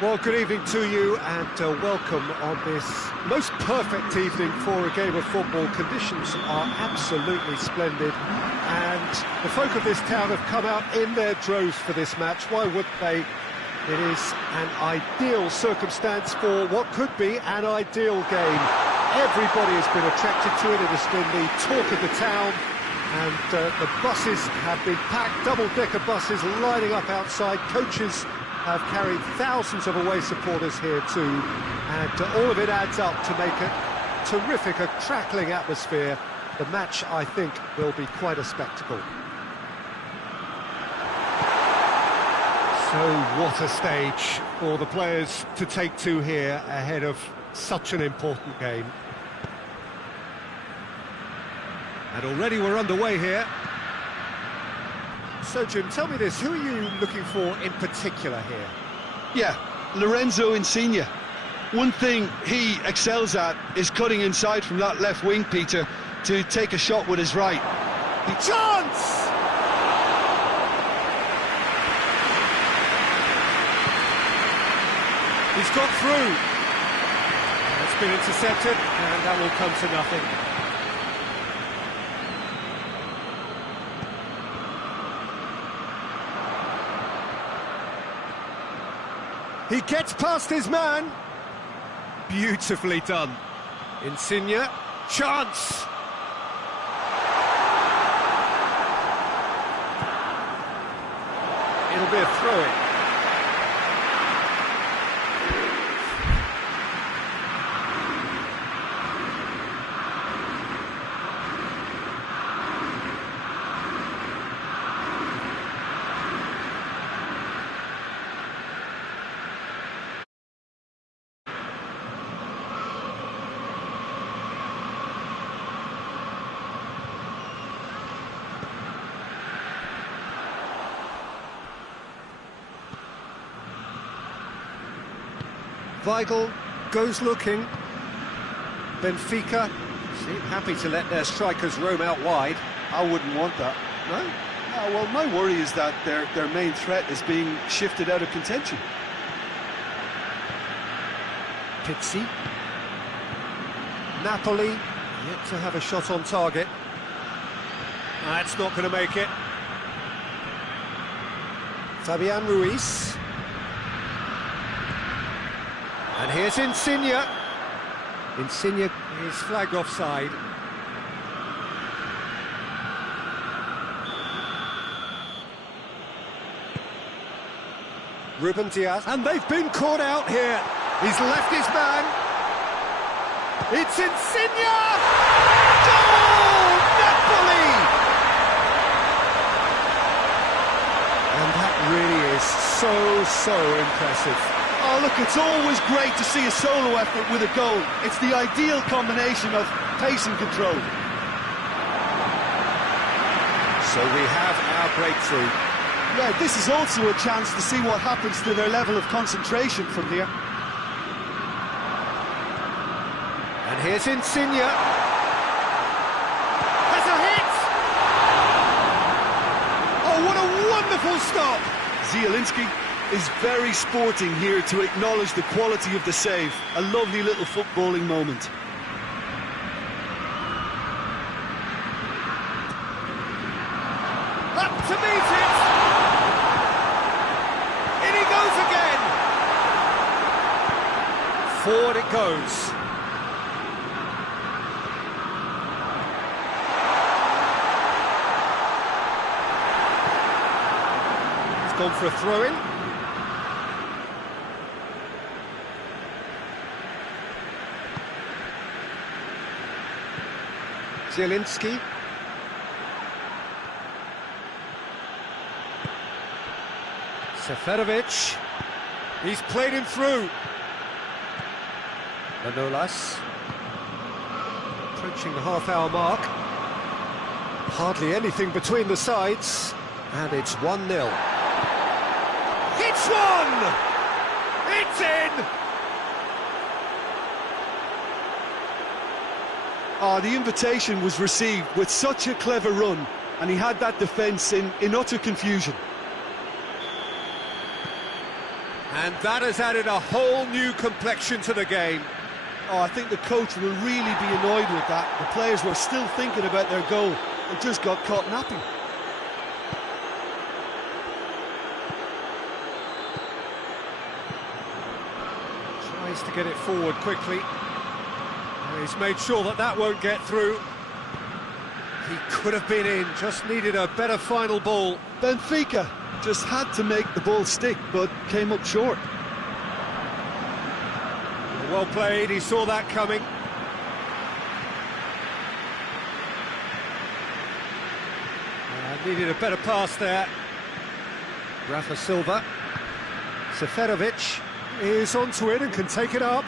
Well, good evening to you and welcome on this most perfect evening for a game of football. Conditions are absolutely splendid and the folk of this town have come out in their droves for this match. Why would they? It is an ideal circumstance for what could be an ideal game. Everybody has been attracted to it. It has been the talk of the town, and the buses have been packed, double-decker buses lining up outside. Coaches have carried thousands of away supporters here too, and all of it adds up to make a terrific, a crackling atmosphere. The match, I think, will be quite a spectacle. So what a stage for the players to take to here ahead of such an important game. And already we're underway here. So, Jim, tell me this, who are you looking for in particular here? Yeah, Lorenzo Insigne. One thing he excels at is cutting inside from that left wing, Peter, to take a shot with his right. The chance! He's got through. It's been intercepted, and that will come to nothing. He gets past his man. Beautifully done. Insigne, chance. It'll be a throw-in. Weigl goes looking. Benfica seem happy to let their strikers roam out wide. I wouldn't want that. No? No, well, my worry is that their main threat is being shifted out of contention. Pizzi. Napoli yet to have a shot on target. That's not going to make it. Fabian Ruiz. And here's Insigne. Insigne is flagged offside. Ruben Diaz. And they've been caught out here. He's left his man. It's Insigne! Goal! Napoli! And that really is so impressive. Oh, look, it's always great to see a solo effort with a goal. It's the ideal combination of pace and control. So we have our breakthrough. Yeah, this is also a chance to see what happens to their level of concentration from here. And here's Insigne. Has a hit! Oh, what a wonderful stop! Zielinski is very sporting here to acknowledge the quality of the save. A lovely little footballing moment. Up to meet it! In he goes again! Forward it goes. It's gone for a throw-in. Zielinski. Seferovic. He's played him through. Manolas. Approaching the half-hour mark. Hardly anything between the sides. And it's 1-0. It's one! It's in! The invitation was received with such a clever run, and he had that defence in utter confusion. And that has added a whole new complexion to the game. Oh, I think the coach will really be annoyed with that. The players were still thinking about their goal. They just got caught napping. Tries to get it forward quickly. And he's made sure that that won't get through. He could have been in, just needed a better final ball. Benfica just had to make the ball stick, but came up short. Well played, he saw that coming. Needed a better pass there. Rafa Silva. Seferovic is onto it and can take it up.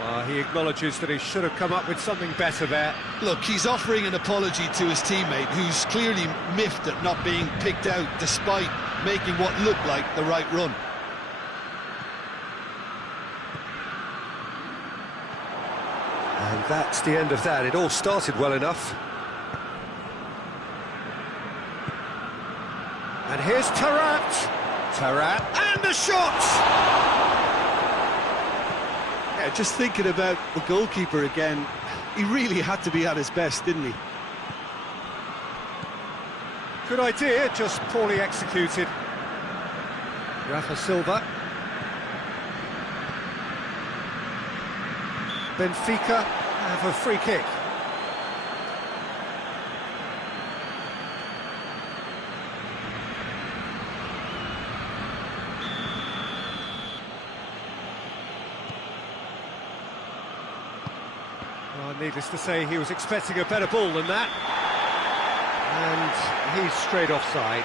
Well, he acknowledges that he should have come up with something better there. Look, he's offering an apology to his teammate, who's clearly miffed at not being picked out despite making what looked like the right run. And that's the end of that. It all started well enough. And here's Tarat. Tarat, and the shot! Yeah, just thinking about the goalkeeper again, he really had to be at his best, didn't he? Good idea, just poorly executed. Rafa Silva. Benfica have a free kick. Well, needless to say, he was expecting a better ball than that. And he's straight offside.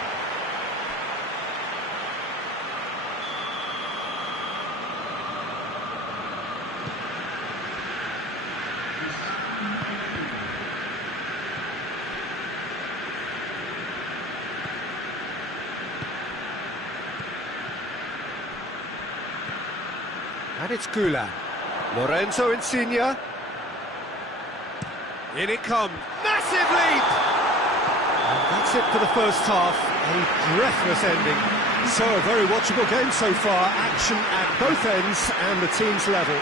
And it's Gulan. Lorenzo Insigne. In it comes. Massive leap! And that's it for the first half. A breathless ending. So, a very watchable game so far. Action at both ends and the team's level.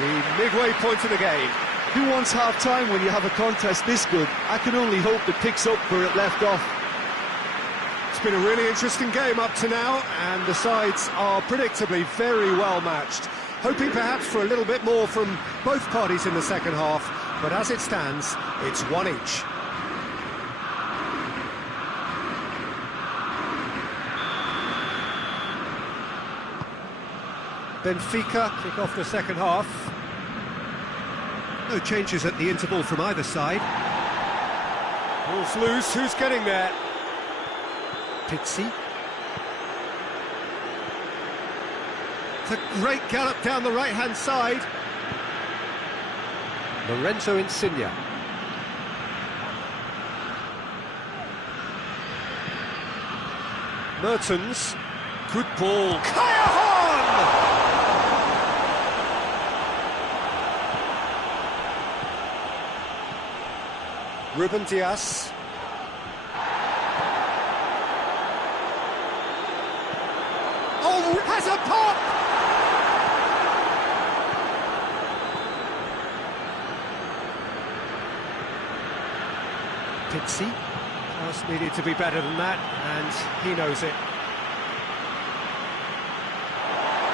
The midway point of the game. Who wants half-time when you have a contest this good? I can only hope it picks up where it left off. It's been a really interesting game up to now, and the sides are predictably very well matched. Hoping perhaps for a little bit more from both parties in the second half, but as it stands, it's one each. Benfica kick off the second half. No changes at the interval from either side. Ball's loose, who's getting there? Pizzi. It's a great gallop down the right-hand side. Lorenzo Insigne. Mertens. Good ball. Callahan! Ruben Dias. Oh, has a pop! Pizzi. Just needed to be better than that, and he knows it.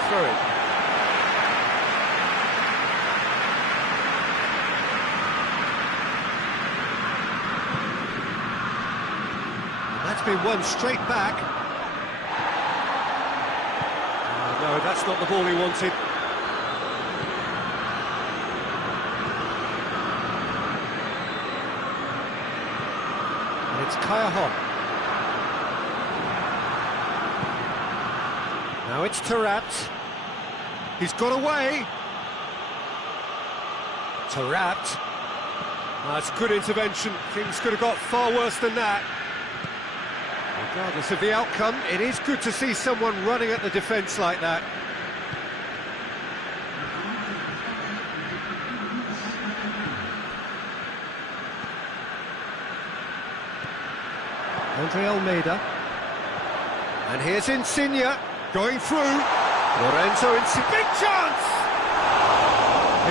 Through it. And that's been won straight back. No, that's not the ball he wanted. And it's Callahan. Now it's Tarat. He's got away. Tarat. That's good intervention. Things could have got far worse than that. Regardless of the outcome, it is good to see someone running at the defence like that. Andre Almeida. And here's Insigne, going through. Lorenzo Insigne, big chance!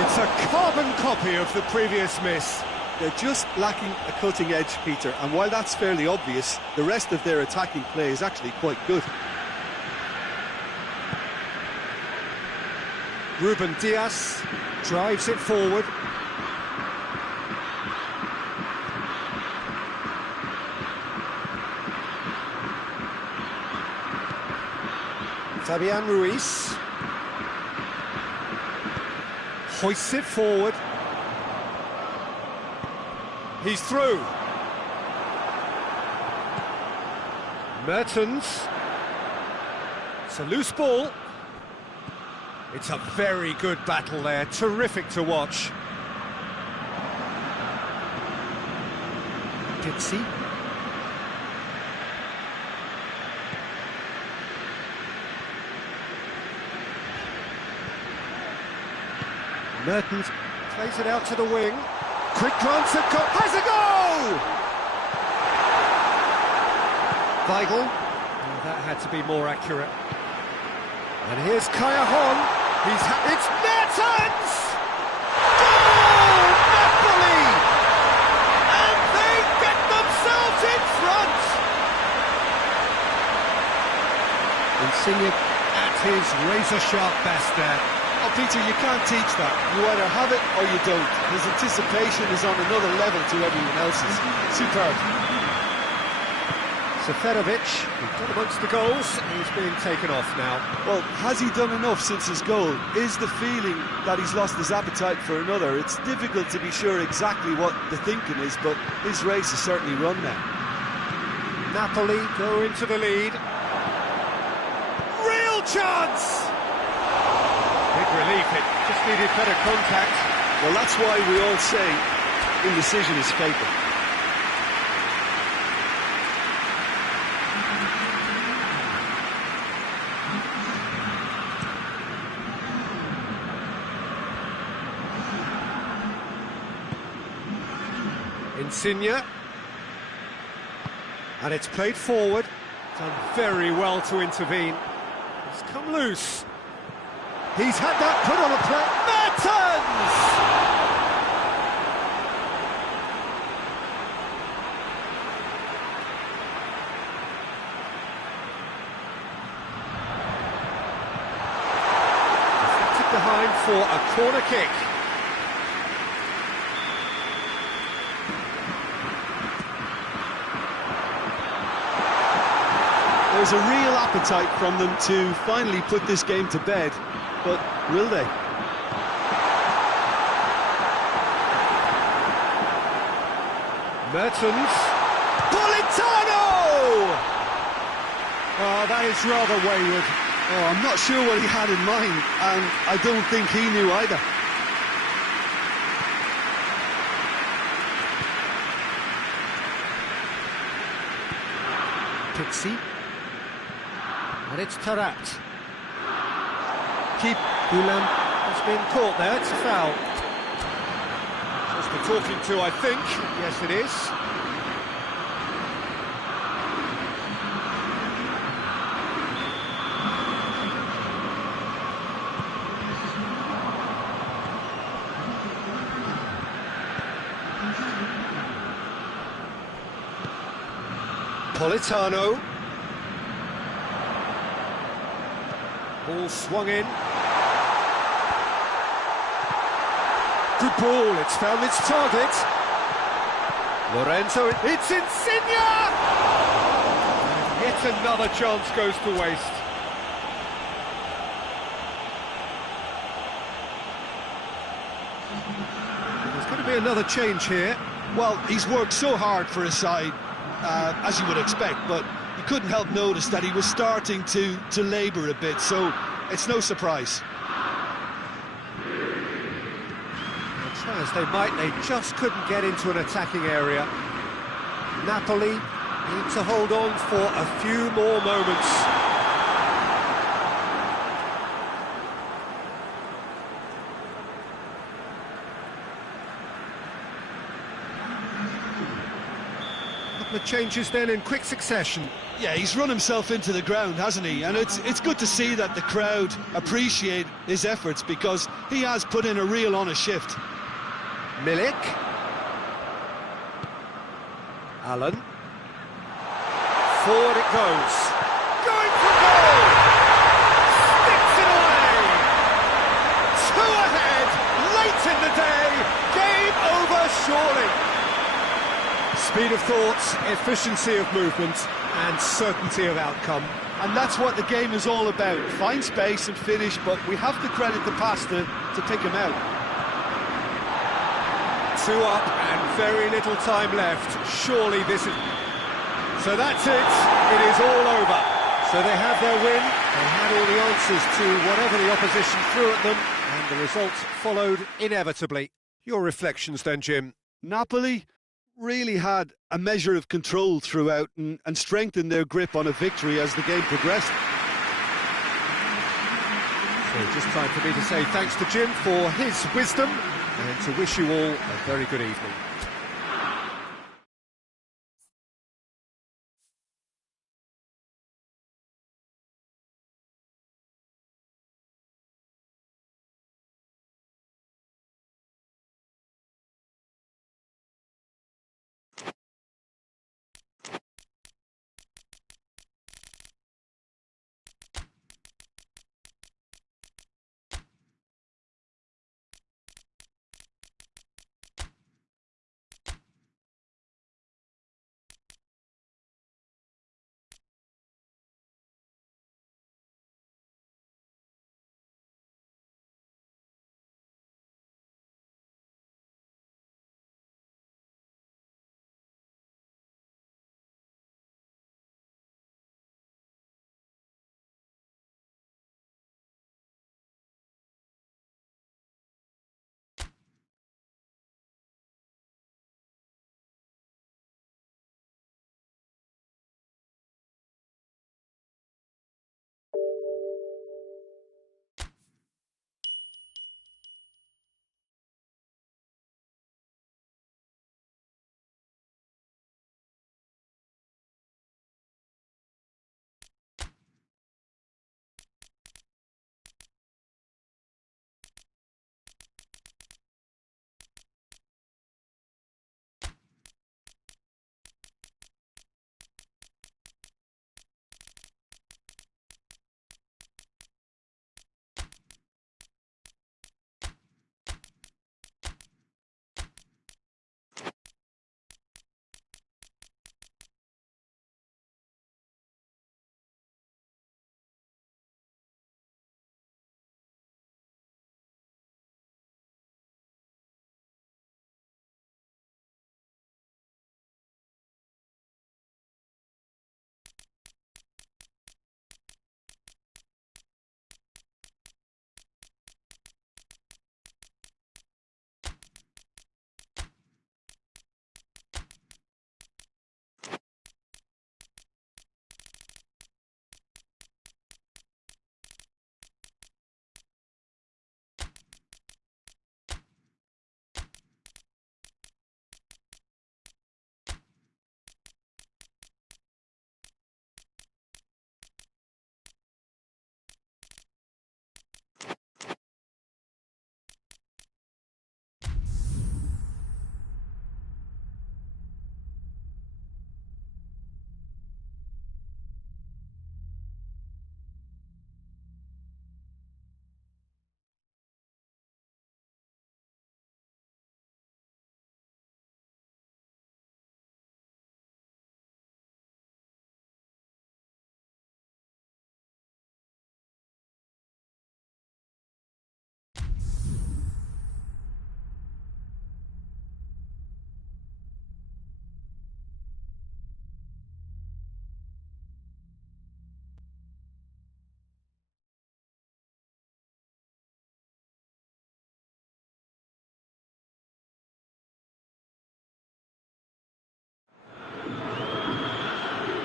It's a carbon copy of the previous miss. They're just lacking a cutting edge, Peter, and while that's fairly obvious, the rest of their attacking play is actually quite good. Ruben Diaz drives it forward. Fabian Ruiz hoists it forward. He's through. Mertens. It's a loose ball. It's a very good battle there, terrific to watch. Ditsy. Mertens plays it out to the wing. Quick glance at goal. Has a goal! Weigl. Oh, that had to be more accurate. And here's Kaya. It's Mertens! Goal! Napoli! And they get themselves in front! Insigne at his razor-sharp best there. Oh, Peter, you can't teach that. You either have it or you don't. His anticipation is on another level to everyone else's. Superb. Seferovic, he's got amongst the goals, he's being taken off now. Well, has he done enough since his goal? Is the feeling that he's lost his appetite for another? It's difficult to be sure exactly what the thinking is, but his race is certainly run now. Napoli go into the lead. Real chance! Big relief, it just needed better contact. Well, that's why we all say indecision is fatal. Insigne, and it's played forward. Done very well to intervene. It's come loose. He's had that put on a play. Mertens! Deflected behind for a corner kick. There's a real appetite from them to finally put this game to bed, but will they? Mertens. Politano! Oh, that is rather wayward. Oh, I'm not sure what he had in mind, and I don't think he knew either. Pixie. And it's Tarat. Keep Ulam has been caught there, it's a foul. Just the talking to, I think. Yes, it is. Politano. Ball swung in. Good ball, it's found its target. Lorenzo, it's Insigne! And yet another chance goes to waste. There's going to be another change here. Well, he's worked so hard for his side, as you would expect, but you couldn't help notice that he was starting to labour a bit, so it's no surprise. Try as they might, they just couldn't get into an attacking area. Napoli need to hold on for a few more moments. The changes then in quick succession. Yeah, he's run himself into the ground, hasn't he? And it's good to see that the crowd appreciate his efforts, because he has put in a real honest shift. Milik. Allen. Forward it goes. Going for goal! Sticks it away! Two ahead, late in the day. Game over, surely. Speed of thoughts, efficiency of movement, and certainty of outcome. And that's what the game is all about. Find space and finish, but we have to credit the pass to pick him out. Two up and very little time left. Surely this is... So that's it. It is all over. So they have their win. They had all the answers to whatever the opposition threw at them, and the results followed inevitably. Your reflections then, Jim? Napoli really had a measure of control throughout and strengthened their grip on a victory as the game progressed. So just time for me to say thanks to Jim for his wisdom and to wish you all a very good evening.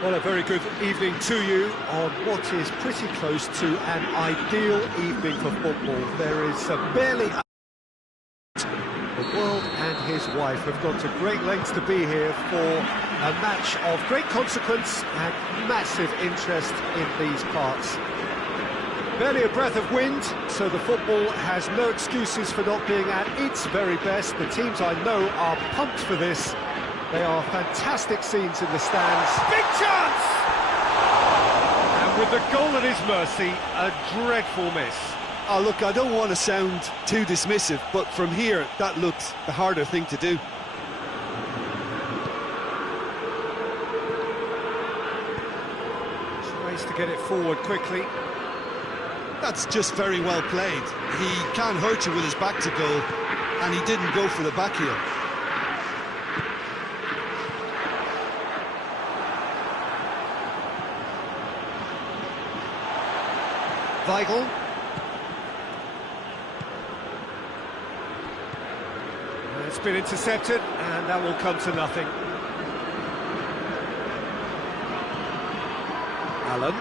Well, a very good evening to you on what is pretty close to an ideal evening for football. There is barely... The world and his wife have gone to great lengths to be here for A match of great consequence and massive interest in these parts. Barely a breath of wind, so the football has no excuses for not being at its very best. The teams I know are pumped for this. They are fantastic scenes in the stands. Big chance! And with the goal at his mercy, a dreadful miss. Oh, look, I don't want to sound too dismissive, but from here, that looks the harder thing to do. Tries to get it forward quickly. That's just very well played. He can't hurt you with his back to goal, and he didn't go for the back heel. Weigl. It's been intercepted, and that will come to nothing. Allen.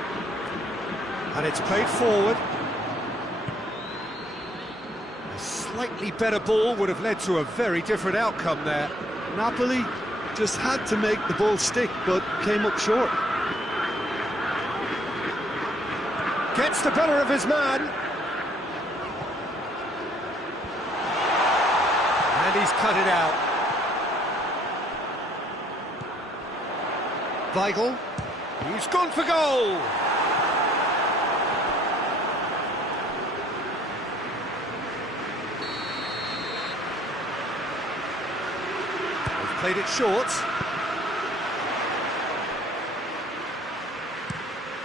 And it's played forward. A slightly better ball would have led to a very different outcome there. Napoli just had to make the ball stick, but came up short. Gets the better of his man. And he's cut it out. Weigl. He's gone for goal. They've played it short.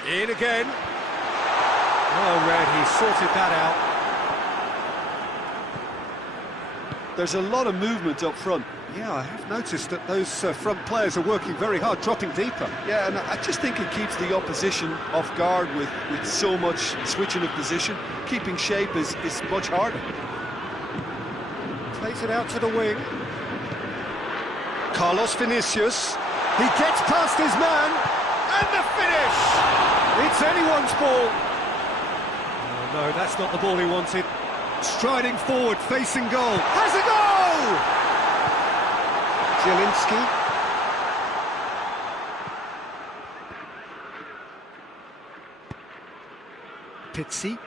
In again. Oh, Red, he sorted that out. There's a lot of movement up front. Yeah, I have noticed that those front players are working very hard, dropping deeper. Yeah, and I just think it keeps the opposition off guard with so much switching of position. Keeping shape is much harder. Plays it out to the wing. Carlos Vinicius. He gets past his man. And the finish! It's anyone's ball. Oh, no, that's not the ball he wanted. Striding forward, facing goal. Has a goal! Zielinski. Pizzi.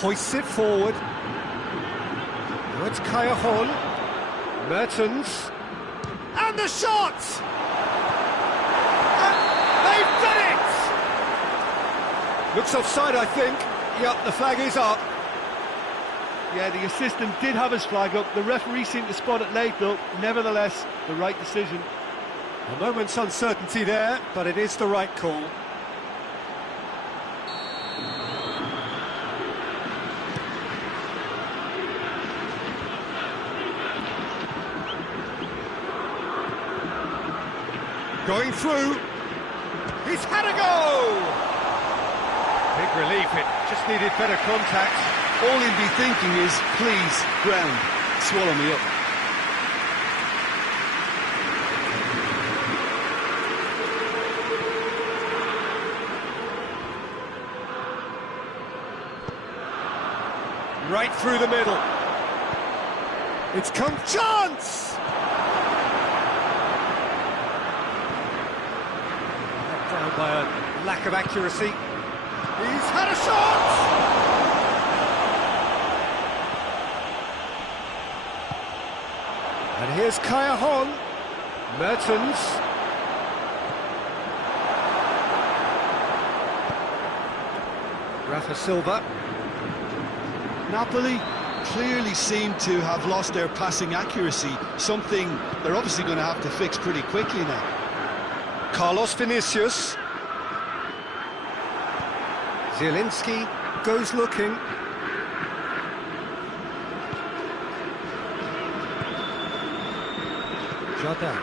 Hoists it forward. Now it's Callejón. Mertens. And the shot! And they've done it! Looks offside, I think. Yep, the flag is up. Yeah, the assistant did have his flag up. The referee seemed to spot it late, though. Nevertheless, the right decision. A moment's uncertainty there, but it is the right call. Going through. He's had a go! Big relief, it just needed better contact. All he'd be thinking is, please, ground, swallow me up. Right through the middle. It's come chance! Let down by a lack of accuracy. He's had a shot! And here's Callejón. Mertens. Rafa Silva. Napoli clearly seem to have lost their passing accuracy, something they're obviously going to have to fix pretty quickly now. Carlos Vinicius. Zielinski goes looking. Jardin.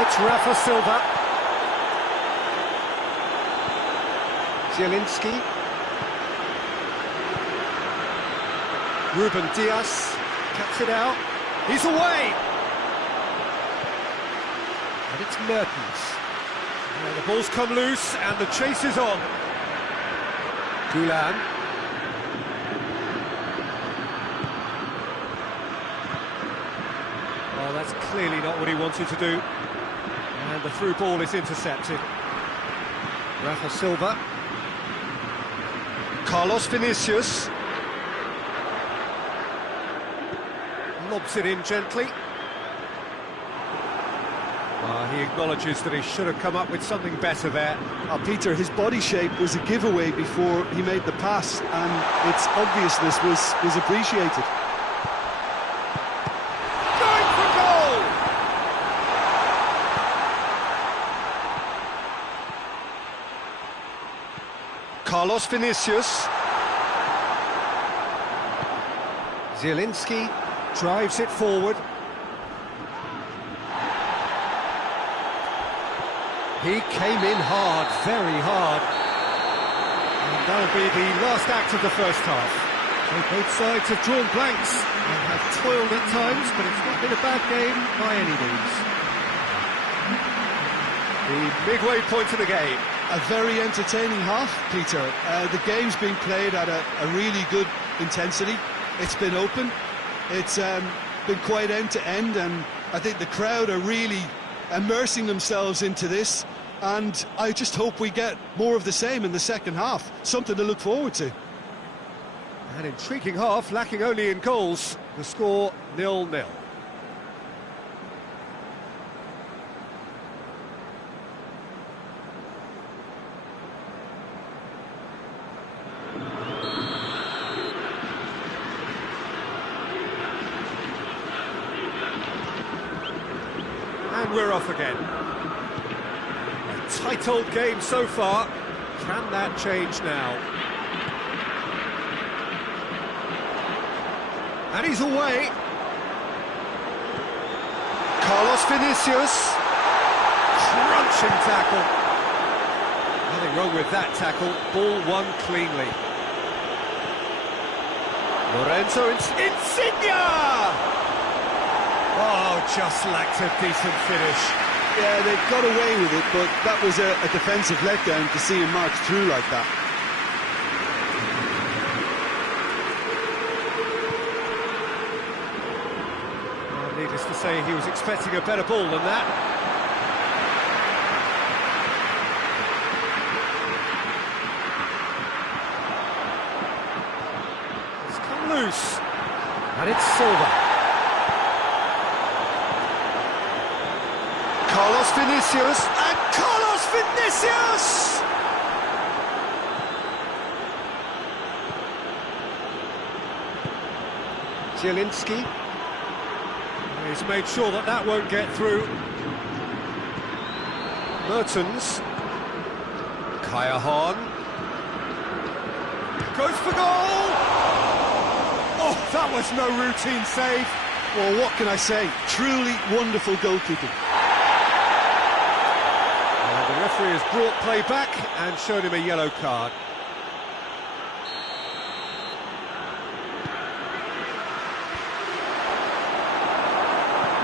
It's Rafa Silva. Zielinski. Ruben Diaz cuts it out. He's away! And it's Mertens. And the ball's come loose and the chase is on. Gulan. Oh, that's clearly not what he wanted to do. And the through ball is intercepted. Rafa Silva. Carlos Vinicius. Lobs it in gently. He acknowledges that he should have come up with something better there. Peter, his body shape was a giveaway before he made the pass, and its obviousness was appreciated. Going for goal! Carlos Vinicius. Zielinski drives it forward. He came in hard, very hard. And that'll be the last act of the first half. So both sides have drawn blanks and have toiled at times, but it's not been a bad game by any means. The midway point of the game. A very entertaining half, Peter. The game's been played at a really good intensity. It's been open. It's been quite end-to-end, and I think the crowd are really immersing themselves into this, and I just hope we get more of the same in the second half. Something to look forward to. An intriguing half, lacking only in goals. The score 0-0. And we're off again. A tight old game so far. Can that change now? And he's away. Carlos Vinicius. Crunching tackle. Nothing wrong with that tackle. Ball won cleanly. Lorenzo Insigne! Oh, just lacked a decent finish. Yeah, they got away with it, but that was a defensive letdown to see him march through like that. Well, needless to say, he was expecting a better ball than that. It's come loose. And it's Silva. Carlos Vinicius, and Carlos Vinicius! Zielinski. He's made sure that that won't get through. Mertens. Kaya Hahn. Goes for goal! Oh, that was no routine save. Well, what can I say? Truly wonderful goalkeeping. The referee has brought play back and showed him a yellow card.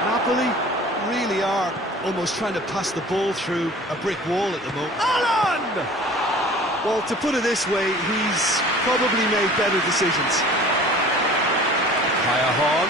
Napoli really are almost trying to pass the ball through a brick wall at the moment. Alan! Well, to put it this way, he's probably made better decisions. Kaya Hahn.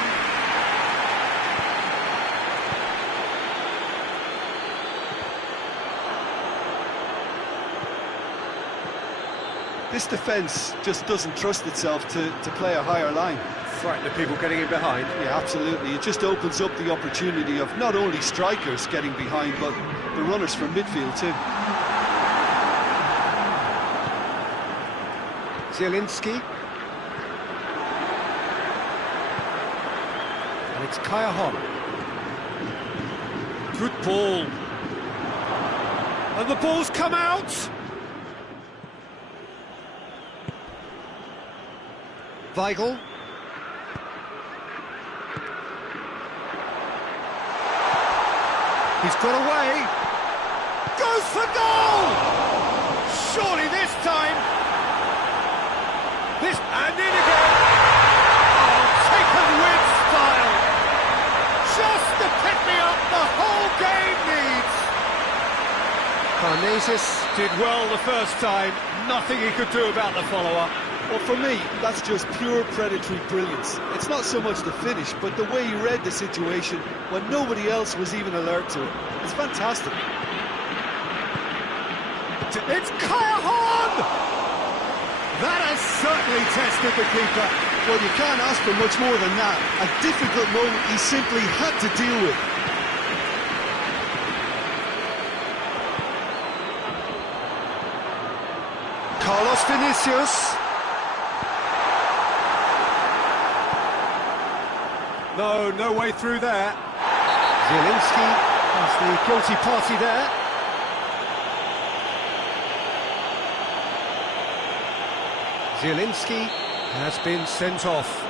This defence just doesn't trust itself to play a higher line. Frightened of people getting in behind. Yeah, absolutely. It just opens up the opportunity of not only strikers getting behind, but the runners from midfield too. Zielinski. And it's Kaya Hahn. Good ball. And the ball's come out! Weigl. He's got away. Goes for goal! Surely this time. This and in again. Oh, taken with style. Just the pick-me-up the whole game needs. Farnesis Did well the first time, nothing he could do about the follow-up. Well, for me, that's just pure predatory brilliance. It's not so much the finish, but the way he read the situation when nobody else was even alert to it. It's fantastic. It's Kyle! That has certainly tested the keeper. Well, you can't ask for much more than that. A difficult moment he simply had to deal with. Carlos Vinicius. No way through there. Zielinski has the guilty party there. Zielinski has been sent off.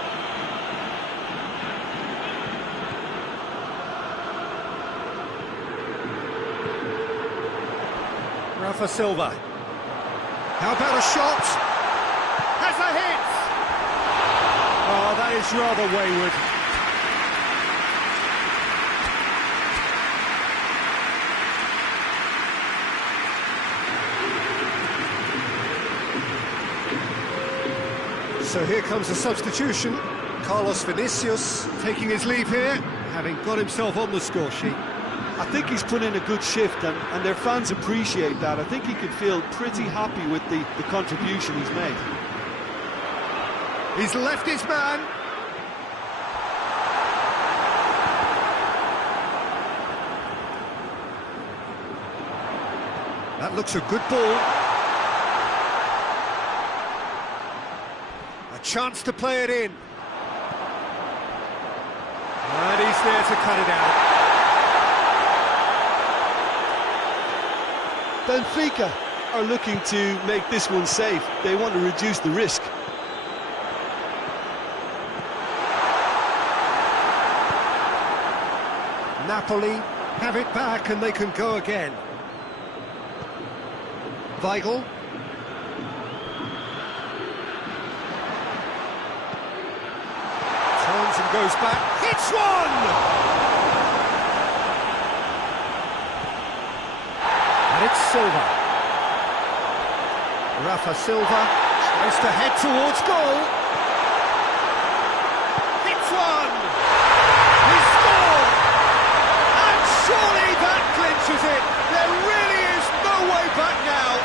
Rafa Silva. How about a shot? Has a hit! Oh, that is rather wayward. So here comes the substitution. Carlos Vinicius taking his leave here, having got himself on the score sheet. I think he's put in a good shift, and their fans appreciate that. I think he can feel pretty happy with the contribution he's made. He's left his man. That looks a good ball. A chance to play it in. And he's there to cut it out. Benfica are looking to make this one safe. They want to reduce the risk. Napoli have it back and they can go again. Weigl. Turns and goes back. Hits one! And it's Silva. Rafa Silva tries to head towards goal. Hits one! He scored! And surely that clinches it! There really is no way back now!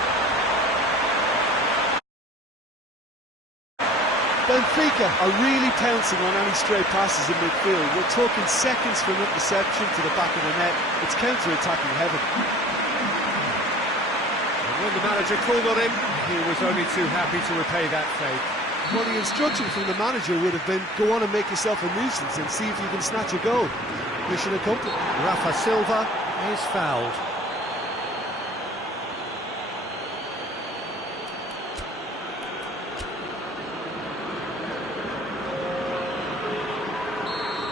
Benfica are really pouncing on any stray passes in midfield. We're talking seconds from interception to the back of the net. It's counter-attacking heaven. And when the manager called on him, he was only too happy to repay that favour. Well, the instruction from the manager would have been, go on and make yourself a nuisance and see if you can snatch a goal. Mission accomplished. Rafa Silva is fouled.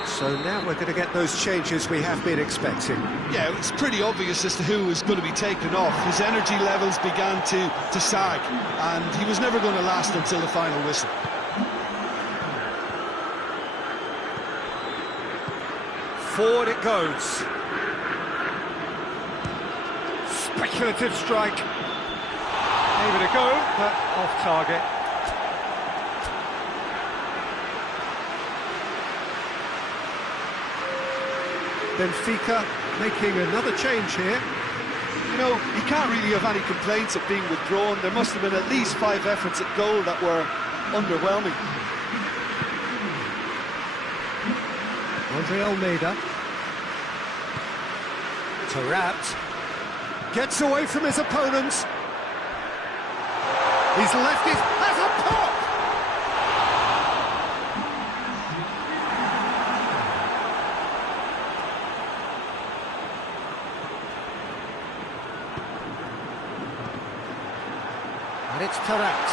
So now we're going to get those changes we have been expecting. Yeah, it's pretty obvious as to who was going to be taken off. His energy levels began to sag, and he was never going to last until the final whistle. Forward it goes. Speculative strike. Gave it a go, but off target. Benfica making another change here. You know, he can't really have any complaints at being withdrawn. There must have been at least 5 efforts at goal that were underwhelming. Andre Almeida. Tarat gets away from his opponents. He's left his... has a pop! And it's Tarat.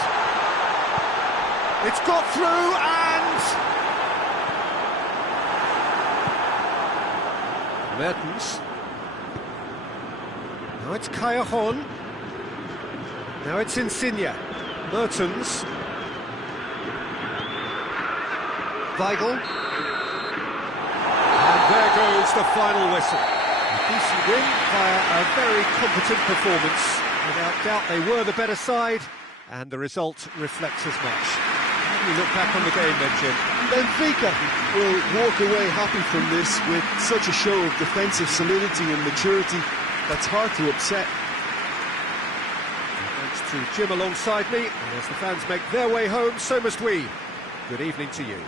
It's got through and... Mertens. Now it's Callejon. Now it's Insigne. Mertens. Weigl. And there goes the final whistle. A decent win via a very competent performance. Without doubt, they were the better side, and the result reflects as much. How do you look back on the game then, Jim? Benfica will walk away happy from this with such a show of defensive solidity and maturity that's hard to upset. Thanks to Jim alongside me, and as the fans make their way home, so must we. Good evening to you.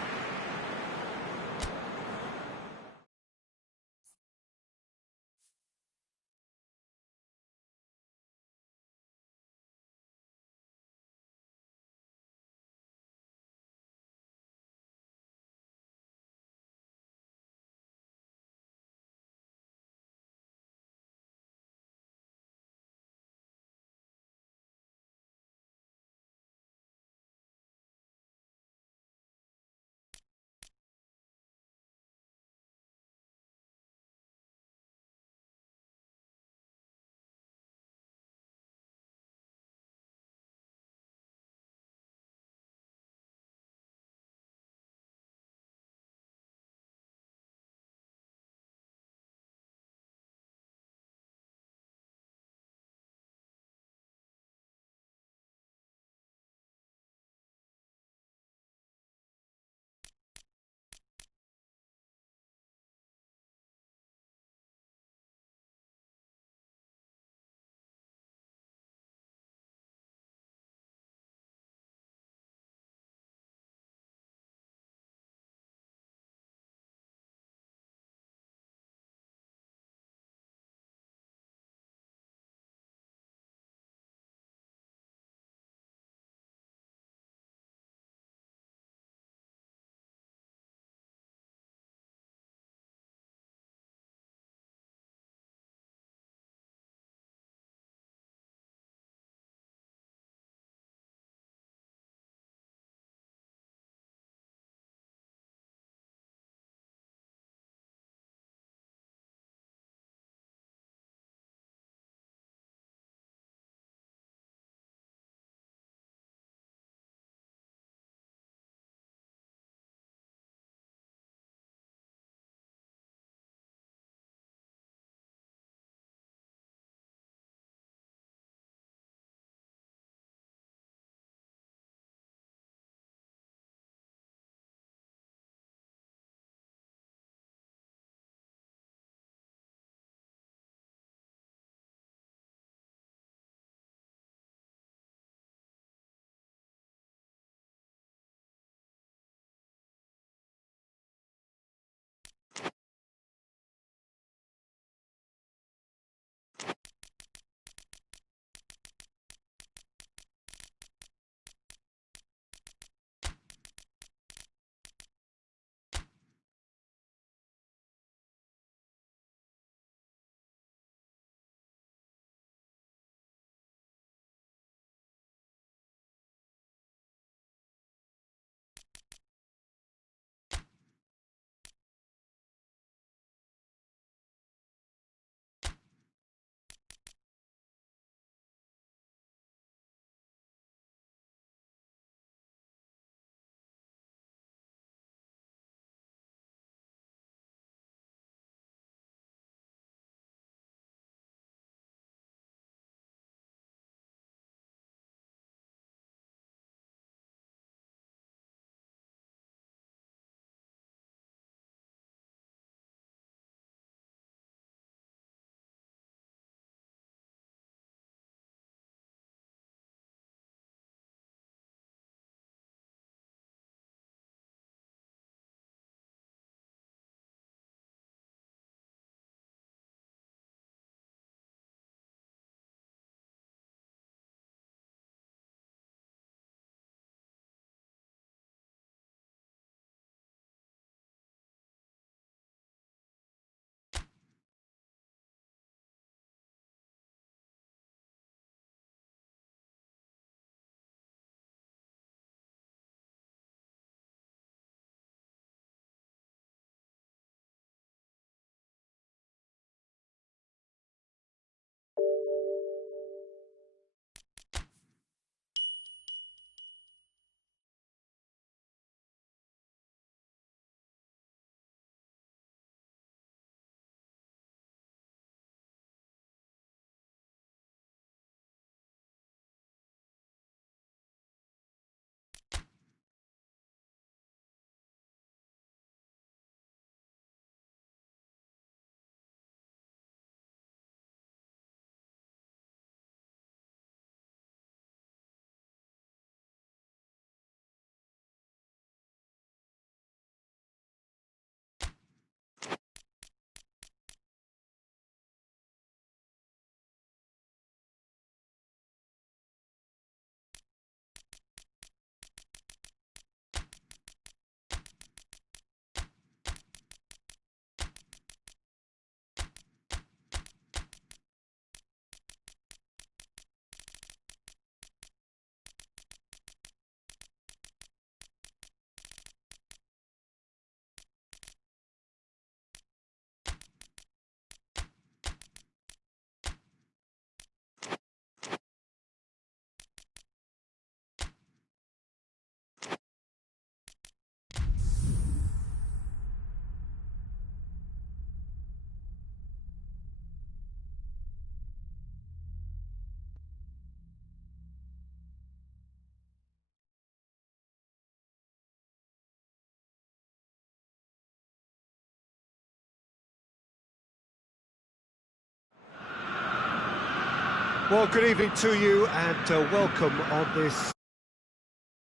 Well, good evening to you and welcome on this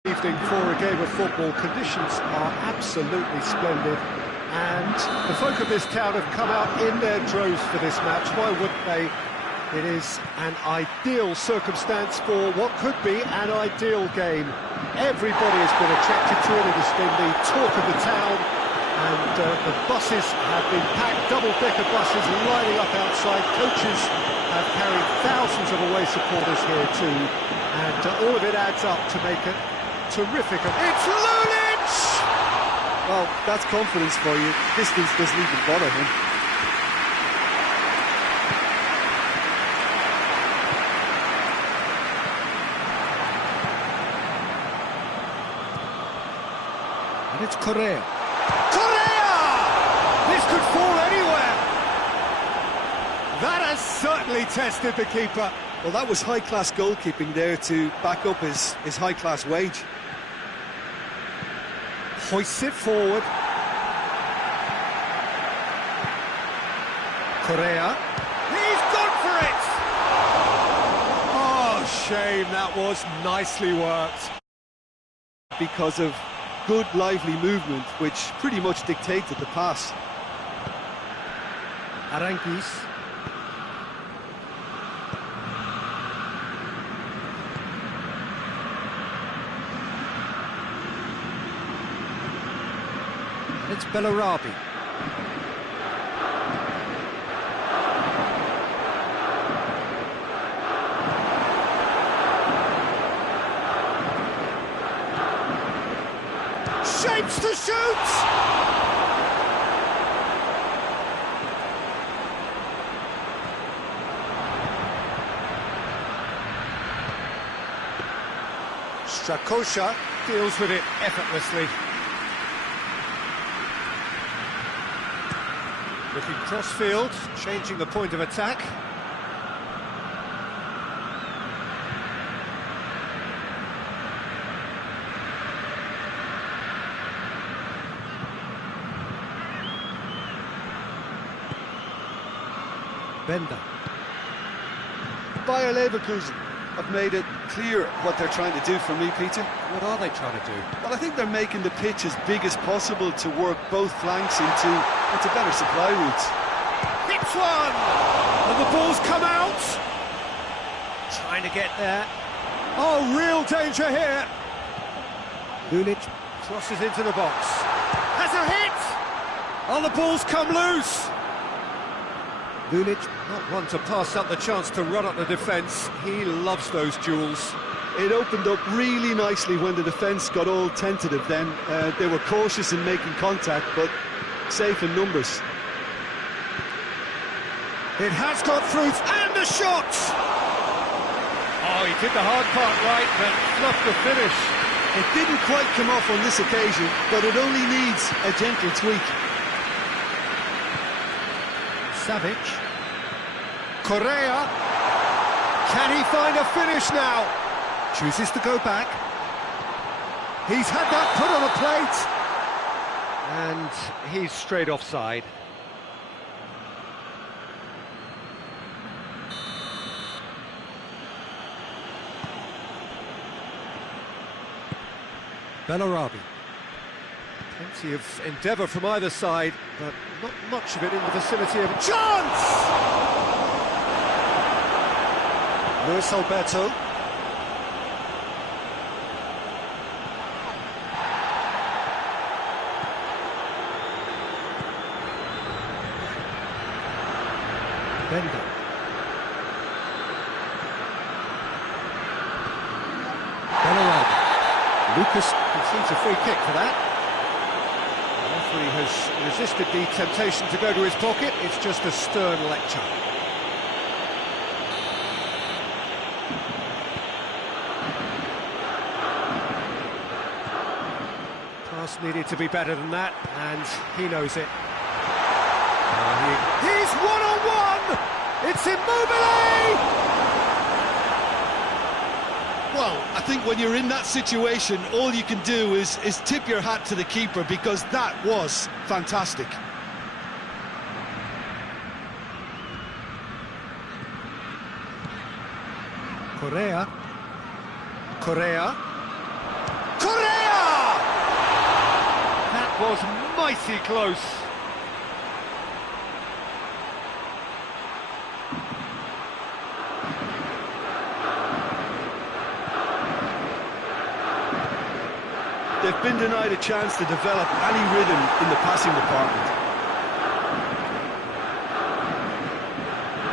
evening for a game of football. Conditions are absolutely splendid and the folk of this town have come out in their droves for this match. Why wouldn't they? It is an ideal circumstance for what could be an ideal game. Everybody has been attracted to it. It has been the talk of the town, and the buses have been packed, double-decker buses lining up outside. Coaches have carried thousands of away supporters here too, and all of it adds up to make it terrific. It's Lulic! Well, that's confidence for you. Distance doesn't even bother him. And it's Correa. Correa! This could fall anywhere! That has certainly tested the keeper. Well, that was high-class goalkeeping there to back up his high-class wage. Hoists it forward. Correa. He's gone for it! Oh, shame, that was nicely worked. Because of good, lively movement, which pretty much dictated the pass. Aranguiz. It's Bellarabi. Shapes to shoot! Strakosha deals with it effortlessly. Looking cross-field, changing the point of attack. Bender. Bayer Leverkusen have made it clear what they're trying to do for me, Peter. What are they trying to do? Well, I think they're making the pitch as big as possible to work both flanks into better supply routes. Hits one! And the ball's come out! Trying to get there. Oh, real danger here! Lulic crosses into the box. Has a hit! Oh, the ball's come loose! Lulic, not one to pass up the chance to run up the defence. He loves those duels. It opened up really nicely when the defence got all tentative then. They were cautious in making contact, but safe in numbers. It has got through, and the shot! Oh, he did the hard part right, but fluffed the finish. It didn't quite come off on this occasion, but it only needs a gentle tweak. Savic. Correa. Can he find a finish now? Chooses to go back. He's had that put on a plate. And he's straight offside. Bellarabi. Plenty of endeavour from either side, but not much of it in the vicinity of a chance! Luis Alberto. Bender. Bellarabi. Lucas conceives a free kick for that. The referee has resisted the temptation to go to his pocket. It's just a stern lecture. Pass needed to be better than that, and he knows it. He's one-on-one! It's Immobile! Well, I think when you're in that situation, all you can do is tip your hat to the keeper, because that was fantastic. Correa. Correa. Correa! That was mighty close. They've been denied a chance to develop any rhythm in the passing department.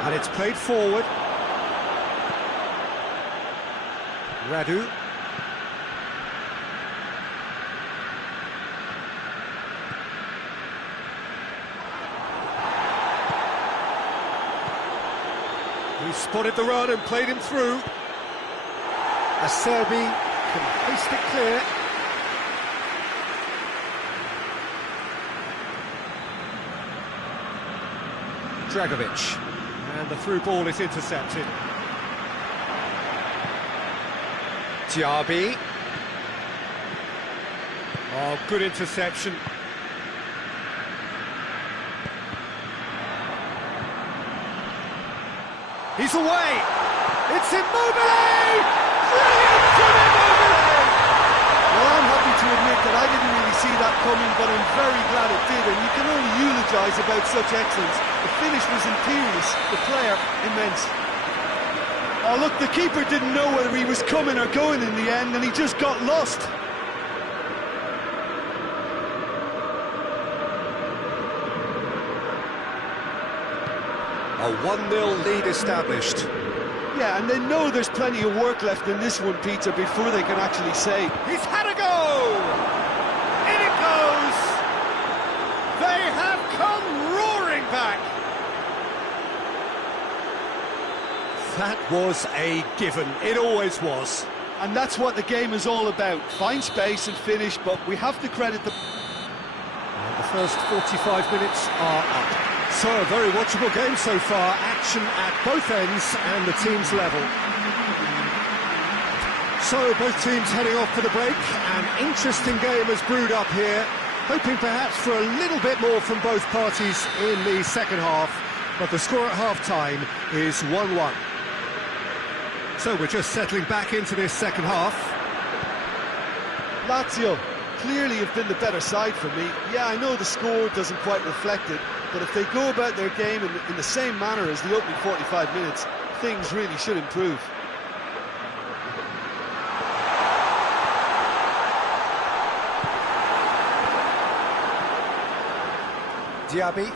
And it's played forward. Radu. He spotted the run and played him through. Acerbi can hoist it clear. Dragovic, and the through ball is intercepted. Diaby. Oh, good interception. He's away. It's Immobile! Brilliant from Immobile! Well, I'm happy to admit that I didn't really see that coming, but I'm very glad it did, and you can only eulogise about such excellence. The finish was imperious, the player immense. Oh, look, the keeper didn't know whether he was coming or going in the end, and he just got lost. A 1-0 lead established. Yeah, and they know there's plenty of work left in this one, Peter, before they can actually say. He's had a go! In it goes! They have come roaring back! That was a given. It always was. And that's what the game is all about. Find space and finish, but we have to credit the... And the first 45 minutes are up. So, a very watchable game so far. Action at both ends and the teams level. So, both teams heading off for the break. An interesting game has brewed up here. Hoping perhaps for a little bit more from both parties in the second half. But the score at half-time is 1-1. So, we're just settling back into this second half. Lazio clearly have been the better side for me. Yeah, I know the score doesn't quite reflect it, but if they go about their game in the same manner as the opening 45 minutes, things really should improve. Diaby.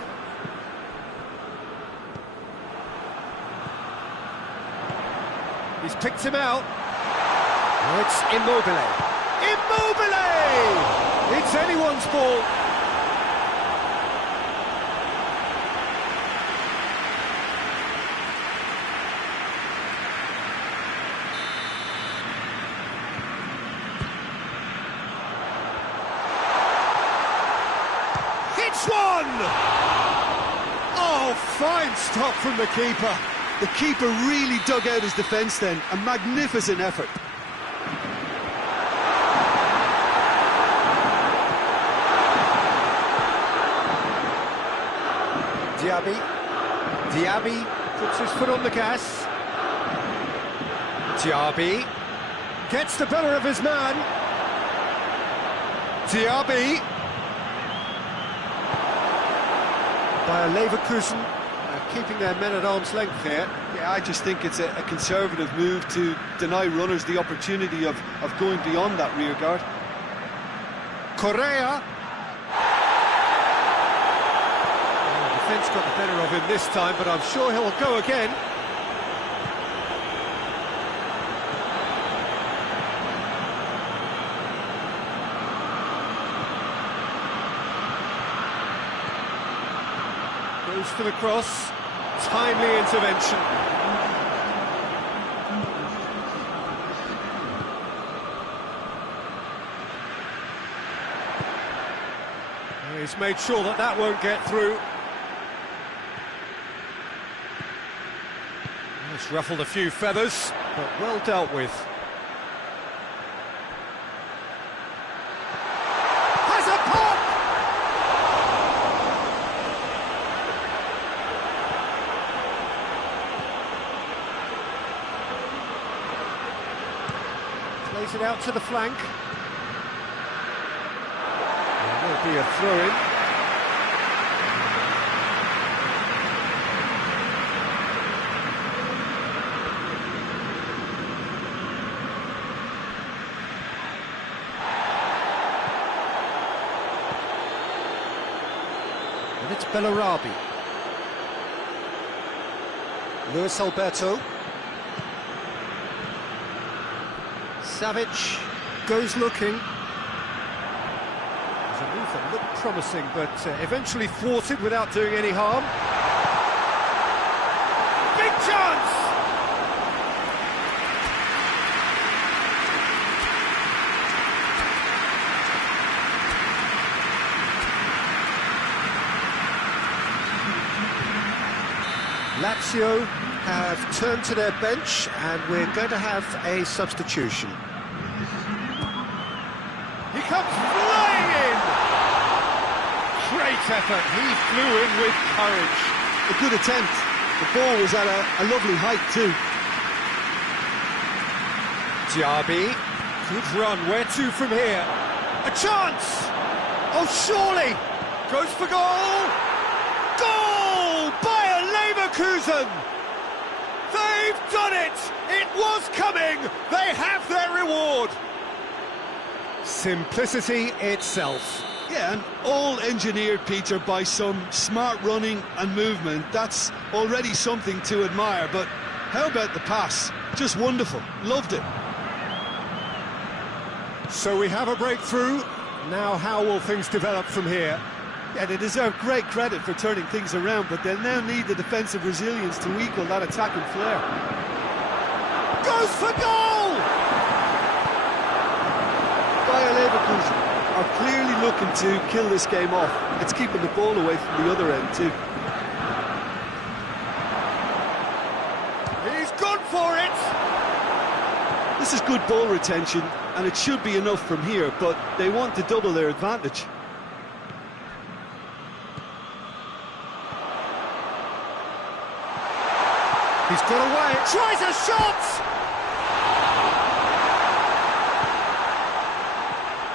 He's picked him out. Oh, it's Immobile. Immobile! It's anyone's ball. Hits one! Oh, fine stop from the keeper. The keeper really dug out his defence then. A magnificent effort. Diaby puts his foot on the gas. Diaby gets the better of his man. Diaby. By Leverkusen keeping their men at arm's length here. Yeah, I just think it's a conservative move to deny runners the opportunity of going beyond that rear guard. Correa. Defence got the better of him this time, but I'm sure he'll go again. Goes for the cross. Timely intervention. He's made sure that that won't get through. It's ruffled a few feathers, but well dealt with. Has a pop! Gets it out to the flank. There will be a throw-in. And it's Bellarabi. Luis Alberto. Savic goes looking. There's a move that looked promising, but eventually thwarted without doing any harm. Big chance! Lazio have turned to their bench, and we're going to have a substitution. He comes flying in! Great effort, he flew in with courage. A good attempt. The ball was at a lovely height too. Diaby. Good run, where to from here? A chance! Oh, surely! Goes for goal! Goal! Bayer Leverkusen! They've done it! It was coming! They have their reward! Simplicity itself. Yeah, and all engineered, Peter, by some smart running and movement. That's already something to admire, but how about the pass? Just wonderful. Loved it. So we have a breakthrough. Now how will things develop from here? Yeah, they deserve great credit for turning things around, but they'll now need the defensive resilience to equal that attacking flair. Goes for goal! Bayer Leverkusen are clearly looking to kill this game off. It's keeping the ball away from the other end too. He's gone for it! This is good ball retention, and it should be enough from here, but they want to double their advantage. He's got away. Tries a shot!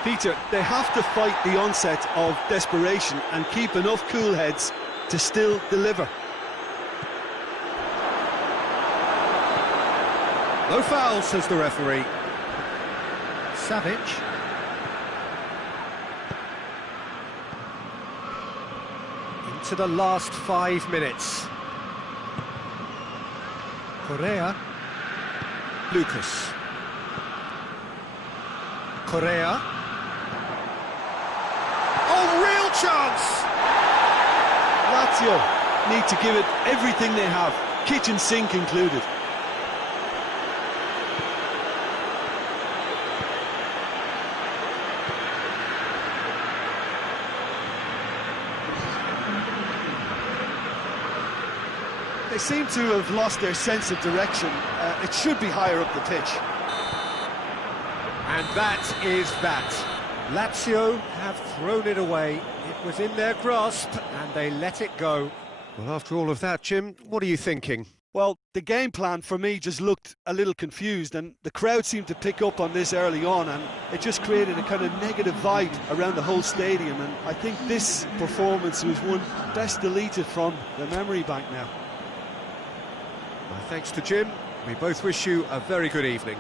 Peter, they have to fight the onset of desperation and keep enough cool heads to still deliver. No foul, says the referee. Savic. Into the last 5 minutes. Correa. Lucas. Correa. Oh, real chance! Lazio need to give it everything they have, kitchen sink included. They seem to have lost their sense of direction. It should be higher up the pitch. And that is that. Lazio have thrown it away. It was in their grasp and they let it go. Well, after all of that, Jim, what are you thinking? Well, the game plan for me just looked a little confused, and the crowd seemed to pick up on this early on, and it just created a kind of negative vibe around the whole stadium, and I think this performance was one best deleted from the memory bank now. My thanks to Jim. We both wish you a very good evening.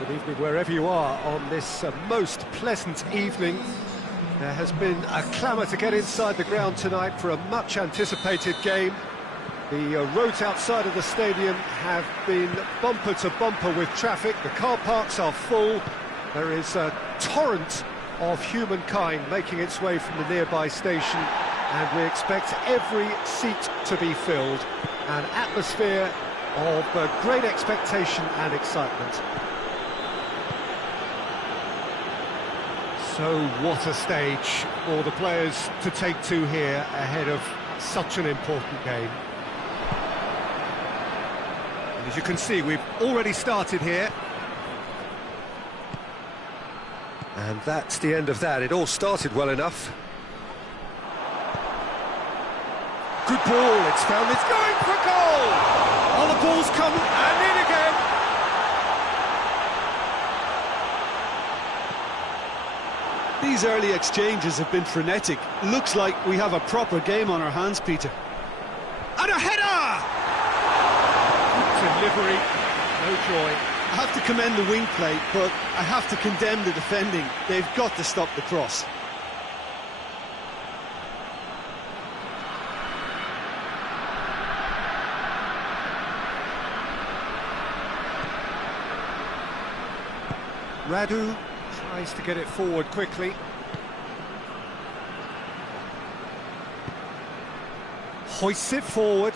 Good evening wherever you are on this most pleasant evening. There has been a clamour to get inside the ground tonight for a much anticipated game. The roads outside of the stadium have been bumper to bumper with traffic. The car parks are full. There is a torrent of humankind making its way from the nearby station, and we expect every seat to be filled. An atmosphere of great expectation and excitement. So what a stage for the players to take to here ahead of such an important game. And as you can see, we've already started here. And that's the end of that. It all started well enough. Good ball, it's found, it's going for goal! Oh, the ball's come and in again! These early exchanges have been frenetic. Looks like we have a proper game on our hands, Peter. And a header! Delivery, no joy. I have to commend the wing play, but I have to condemn the defending. They've got to stop the cross. Radu tries to get it forward quickly. Hoists it forward.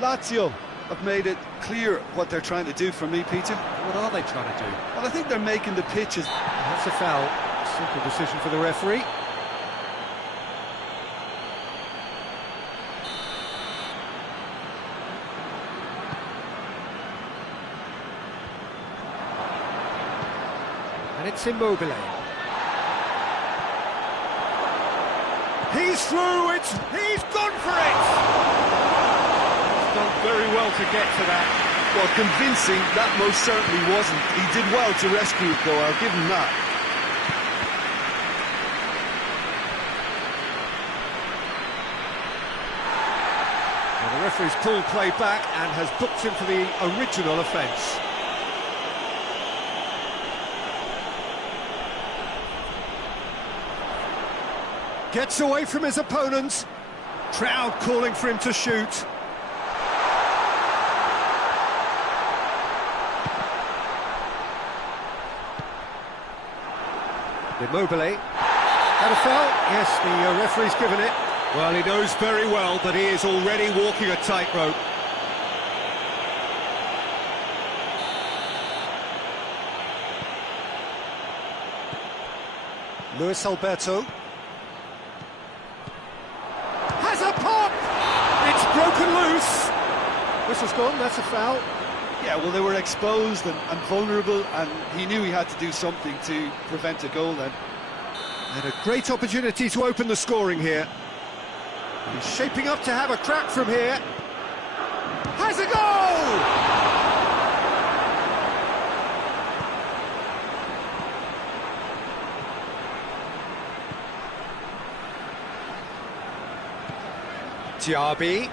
Lazio have made it clear what they're trying to do for me, Peter. What are they trying to do? Well, I think they're making the pitches. That's a foul. Simple decision for the referee. And it's Immobile. He's through, he's gone for it! He's done very well to get to that. Well, convincing, that most certainly wasn't. He did well to rescue it, though, I'll give him that. Well, the referee's pulled play back and has booked him for the original offence. Gets away from his opponents. Crowd calling for him to shoot. Immobile. Had a foul? Yes, the referee's given it. Well, he knows very well that he is already walking a tightrope. Luis Alberto. Has a pop! It's broken loose! Whistle's gone, that's a foul. Yeah, well, they were exposed and vulnerable, and he knew he had to do something to prevent a goal then. And a great opportunity to open the scoring here. He's shaping up to have a crack from here. Has a goal! Diaby.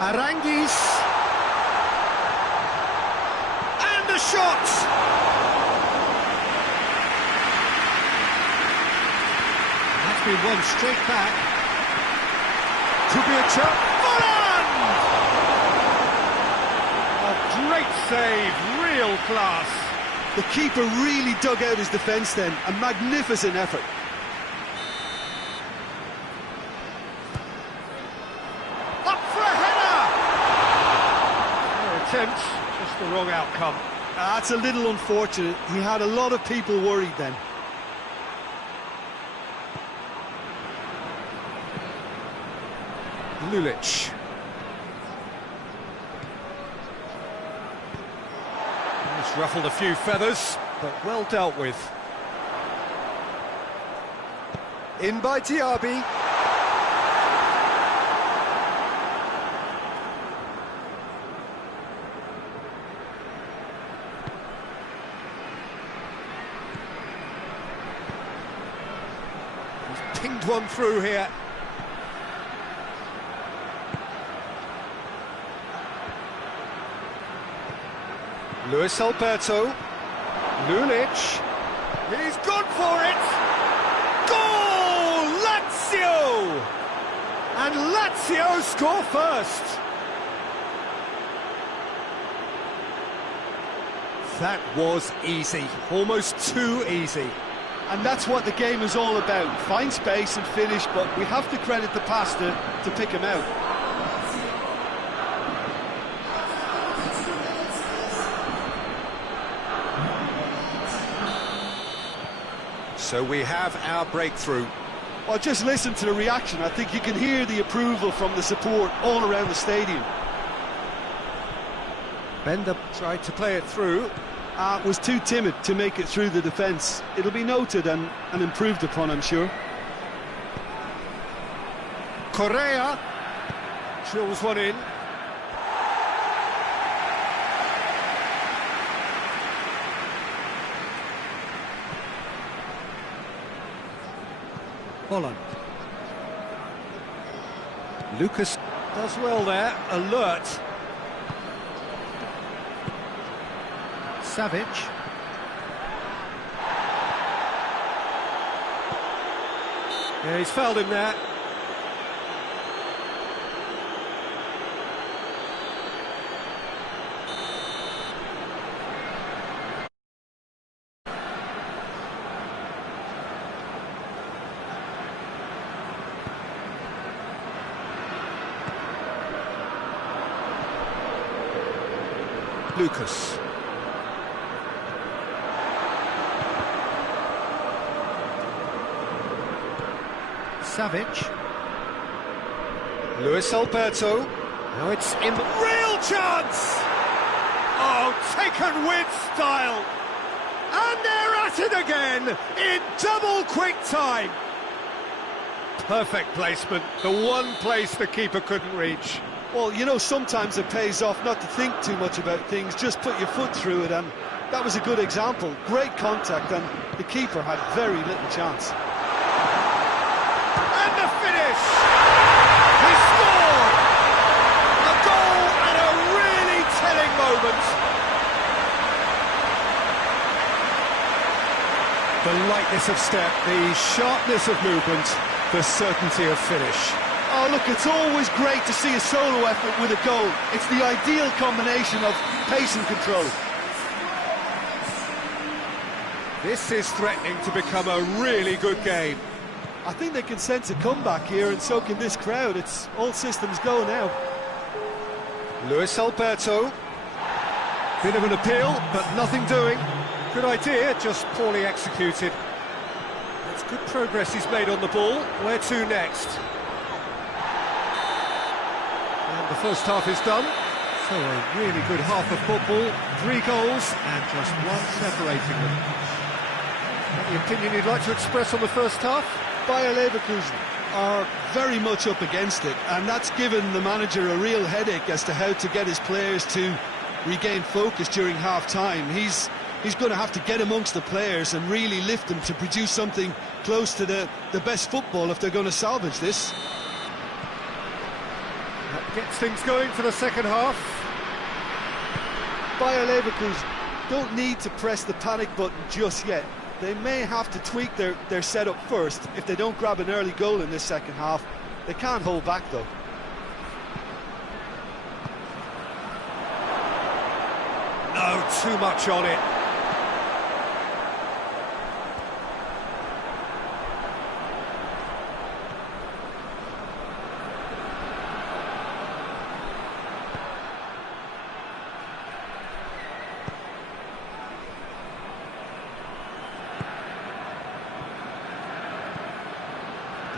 Aranguis. And a shot! That's been won straight back. Could be a chance. A great save, real class. The keeper really dug out his defence then. A magnificent effort. Just the wrong outcome. That's a little unfortunate. He had a lot of people worried then. Lulic. He's ruffled a few feathers, but well dealt with. In by Diaby. Pinged one through here. Luis Alberto. Lulic. He's gone for it! Goal! Lazio! And Lazio score first! That was easy, almost too easy. And that's what the game is all about. Find space and finish, but we have to credit the passer to pick him out. So we have our breakthrough. Well, just listen to the reaction. I think you can hear the approval from the support all around the stadium. Bender tried to play it through. Was too timid to make it through the defence. It'll be noted and improved upon, I'm sure. Correa drills one in. Holland. Lucas does well there, alert. Savic. Yeah, he's fouled him there. Lucas. Savic. Luis Alberto. Now it's in. Real chance! Oh, taken with style. And they're at it again in double quick time. Perfect placement, the one place the keeper couldn't reach. Well, you know, sometimes it pays off not to think too much about things, just put your foot through it, and that was a good example. Great contact, and the keeper had very little chance. And the finish! He scored! A goal at a really telling moment. The lightness of step, the sharpness of movement, the certainty of finish. Oh, look, it's always great to see a solo effort with a goal. It's the ideal combination of pace and control. This is threatening to become a really good game. I think they can sense a comeback here, and so can this crowd. It's all systems go now. Luis Alberto. Bit of an appeal, but nothing doing. Good idea, just poorly executed. It's good progress he's made on the ball. Where to next? And the first half is done. So a really good half of football. 3 goals and just one separating them. Any opinion you'd like to express on the first half? Bayer Leverkusen are very much up against it, and that's given the manager a real headache as to how to get his players to regain focus during half-time. He's going to have to get amongst the players and really lift them to produce something close to the best football if they're going to salvage this. That gets things going for the second half. Bayer Leverkusen don't need to press the panic button just yet. They may have to tweak their setup first if they don't grab an early goal in this second half. They can't hold back though. No, too much on it.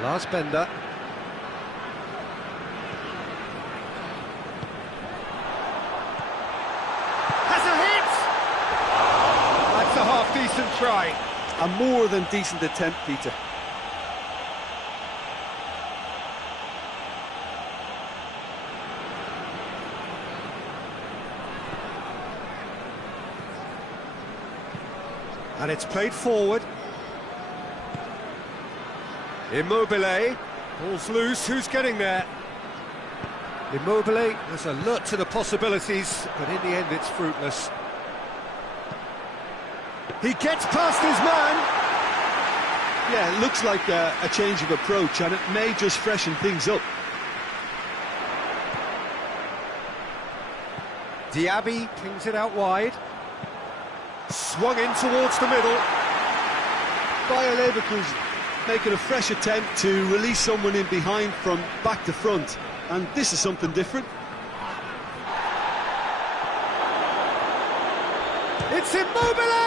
Last Bender. Has a hit! That's a half-decent try. A more than decent attempt, Peter. And it's played forward. Immobile, ball's loose, who's getting there? Immobile is alert to the possibilities, but in the end it's fruitless. He gets past his man. Yeah, it looks like a change of approach, and it may just freshen things up. Diaby pings it out wide. Swung in towards the middle. Bayer Leverkusen making a fresh attempt to release someone in behind from back to front, and this is something different. It's Immobile!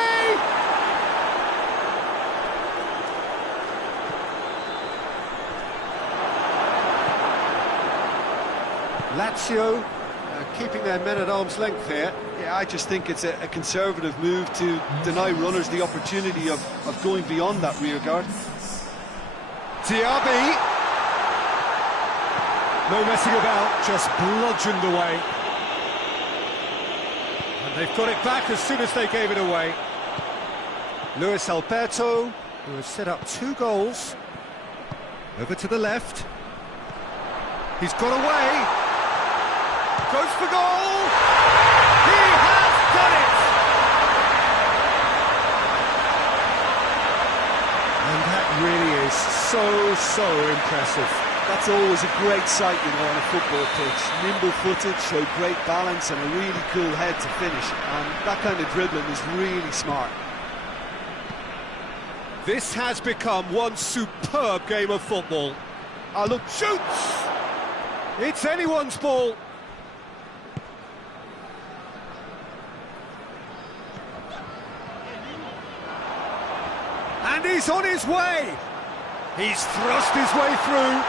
Lazio keeping their men at arm's length here. Yeah, I just think it's a conservative move to deny runners the opportunity of going beyond that rear guard. Diaby. No messing about, just bludgeoned away. And they've got it back as soon as they gave it away. Luis Alberto, who has set up 2 goals. Over to the left. He's got away. Goes for goal! He has done it! And that really is so impressive. That's always a great sight, you know, on a football pitch. Nimble-footed, showed great balance and a really cool head to finish. And that kind of dribbling is really smart. This has become one superb game of football. Ah, look, shoots! It's anyone's ball. And he's on his way. He's thrust his way through.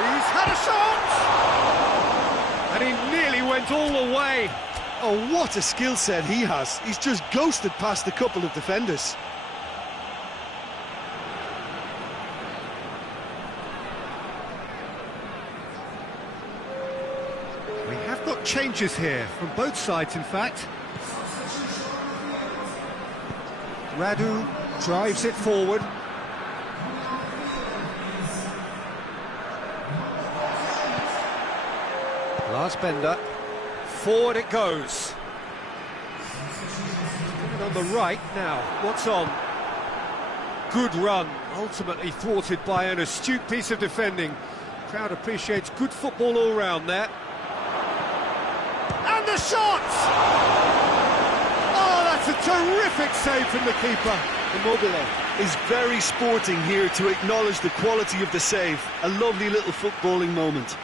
He's had a shot! And he nearly went all the way. Oh, what a skill set he has. He's just ghosted past a couple of defenders. We have got changes here, from both sides in fact. Radu drives it forward. Lars Bender. Forward it goes. And on the right now, what's on? Good run, ultimately thwarted by an astute piece of defending. Crowd appreciates good football all round there. And the shot! Oh, that's a terrific save from the keeper. Immobile is very sporting here to acknowledge the quality of the save. A lovely little footballing moment.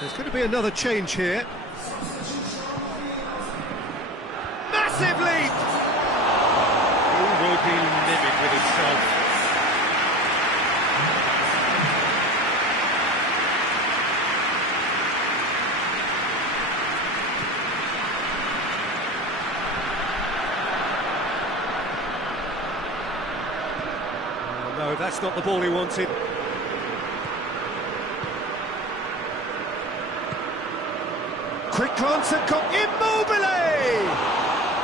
There's going to be another change here. Massive leap! Who will be livid with himself? Oh, no, that's not the ball he wanted. Quick glance at Immobile!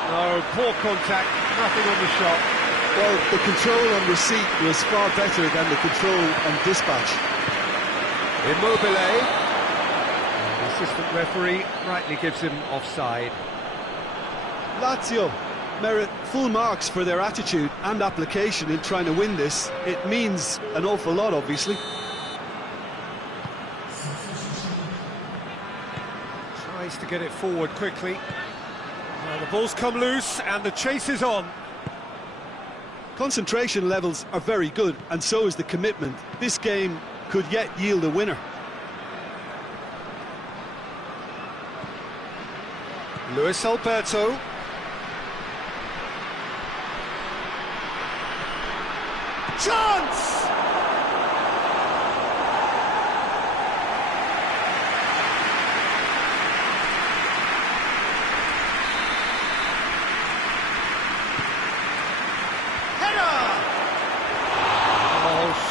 No, poor contact, nothing on the shot. Well, the control on receipt was far better than the control on dispatch. Immobile. The assistant referee rightly gives him offside. Lazio merit full marks for their attitude and application in trying to win this. It means an awful lot, obviously. Tries to get it forward quickly. Well, the ball's come loose and the chase is on. Concentration levels are very good, and so is the commitment. This game could yet yield a winner. Luis Alberto. Chance!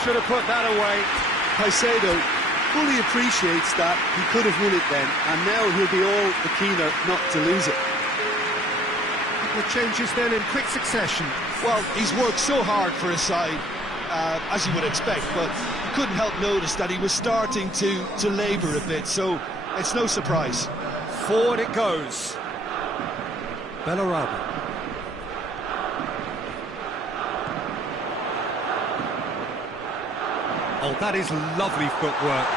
Should have put that away. Caicedo fully appreciates that he could have won it then, and now he'll be all the keener not to lose it. A couple of changes then in quick succession. Well, he's worked so hard for his side, as you would expect, but you couldn't help notice that he was starting to labour a bit, so it's no surprise. Forward it goes. Bellarabi. Oh, that is lovely footwork.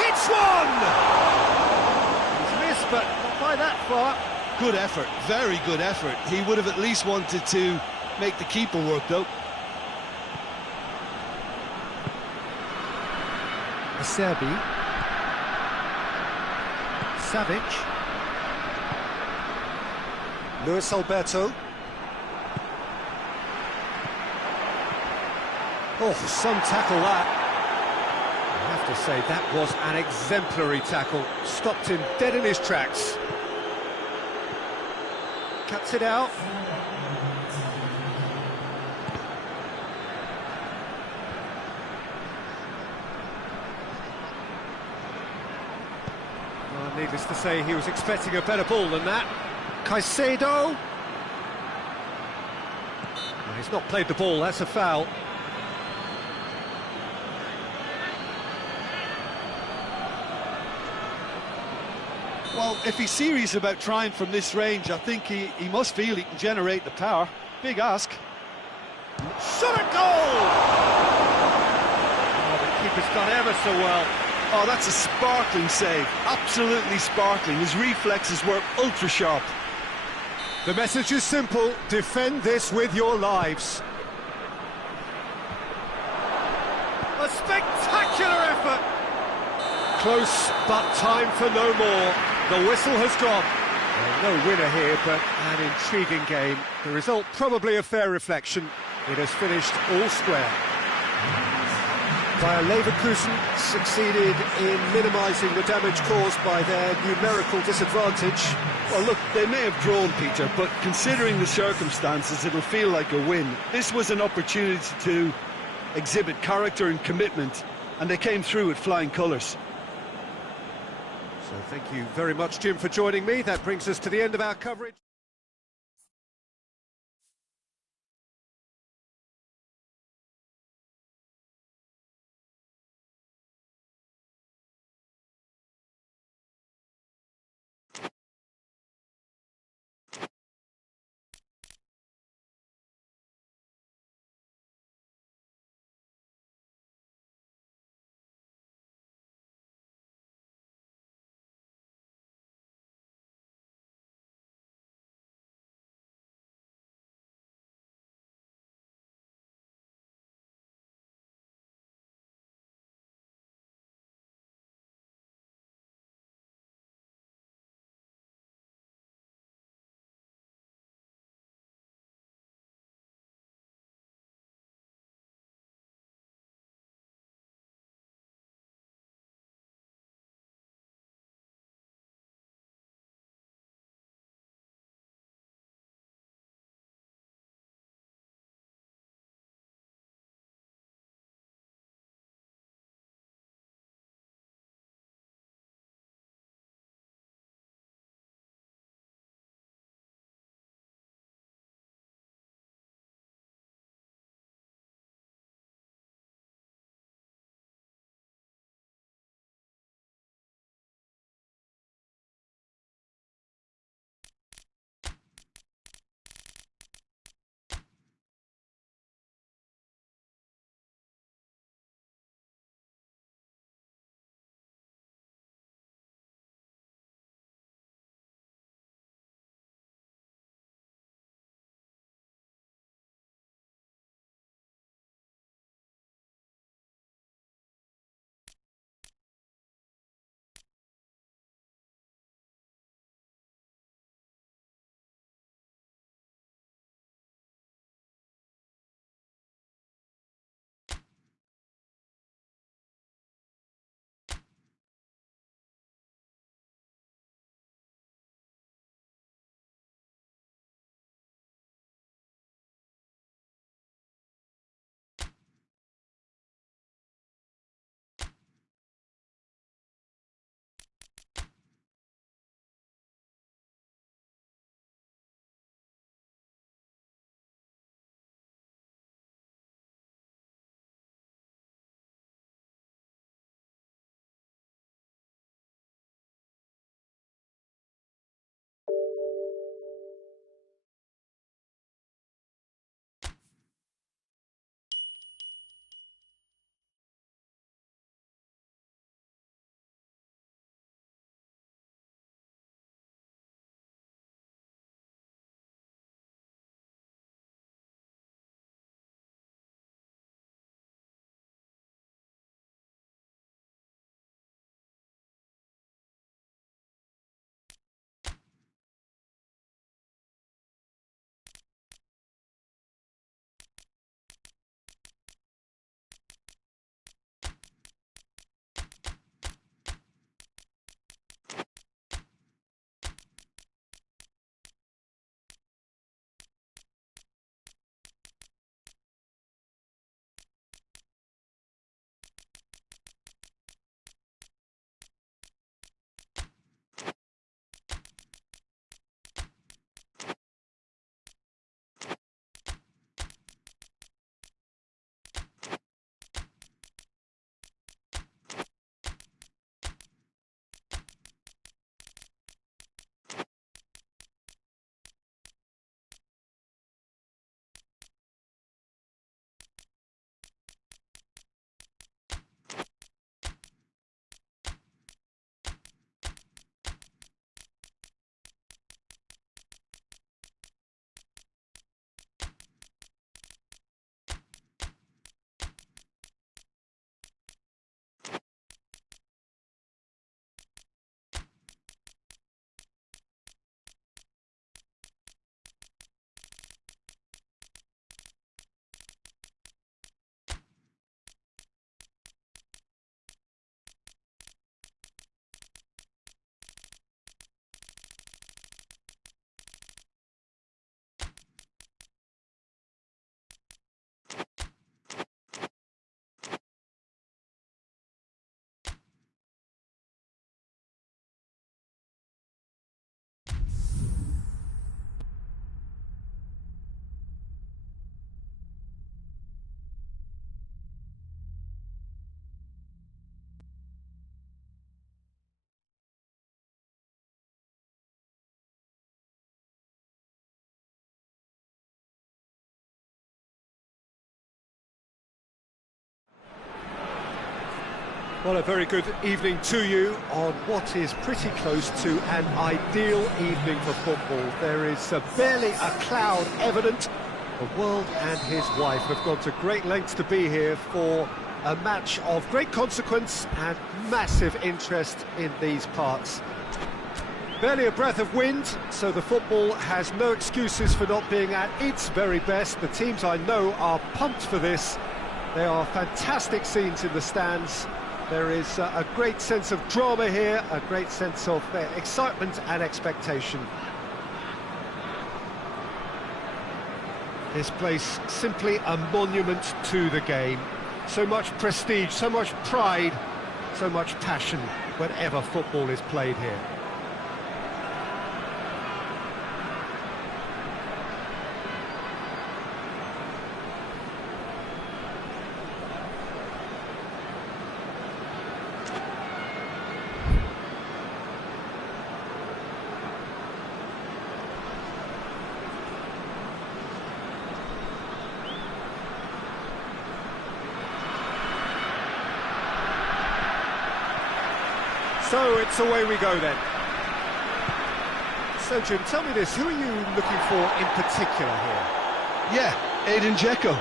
Hits one! He's missed, but not by that far. Good effort, very good effort. He would have at least wanted to make the keeper work, though. Acerbi. Savic. Luis Alberto. Oh, some tackle that. I have to say, that was an exemplary tackle. Stopped him dead in his tracks. Cuts it out. Well, needless to say, he was expecting a better ball than that. Caicedo. Well, he's not played the ball, that's a foul. Well, if he's serious about trying from this range, I think he must feel he can generate the power. Big ask. Shot at goal! Oh, the keeper's done ever so well. Oh, that's a sparkling save. Absolutely sparkling. His reflexes were ultra sharp. The message is simple: defend this with your lives. A spectacular effort! Close, but time for no more. The whistle has gone. Well, no winner here, but an intriguing game. The result probably a fair reflection. It has finished all square. Bayer Leverkusen succeeded in minimising the damage caused by their numerical disadvantage. Well, look, they may have drawn, Peter, but considering the circumstances, it'll feel like a win. This was an opportunity to exhibit character and commitment, and they came through with flying colours. So thank you very much, Jim, for joining me. That brings us to the end of our coverage. Well, a very good evening to you on what is pretty close to an ideal evening for football. There is barely a cloud evident. The world and his wife have gone to great lengths to be here for a match of great consequence and massive interest in these parts. Barely a breath of wind, so the football has no excuses for not being at its very best. The teams I know are pumped for this. There are fantastic scenes in the stands. There is a great sense of drama here, a great sense of excitement and expectation. This place simply a monument to the game. So much prestige, so much pride, so much passion whenever football is played here. So it's away we go then. So Jim, tell me this, who are you looking for in particular here? Yeah, Aiden Dzeko.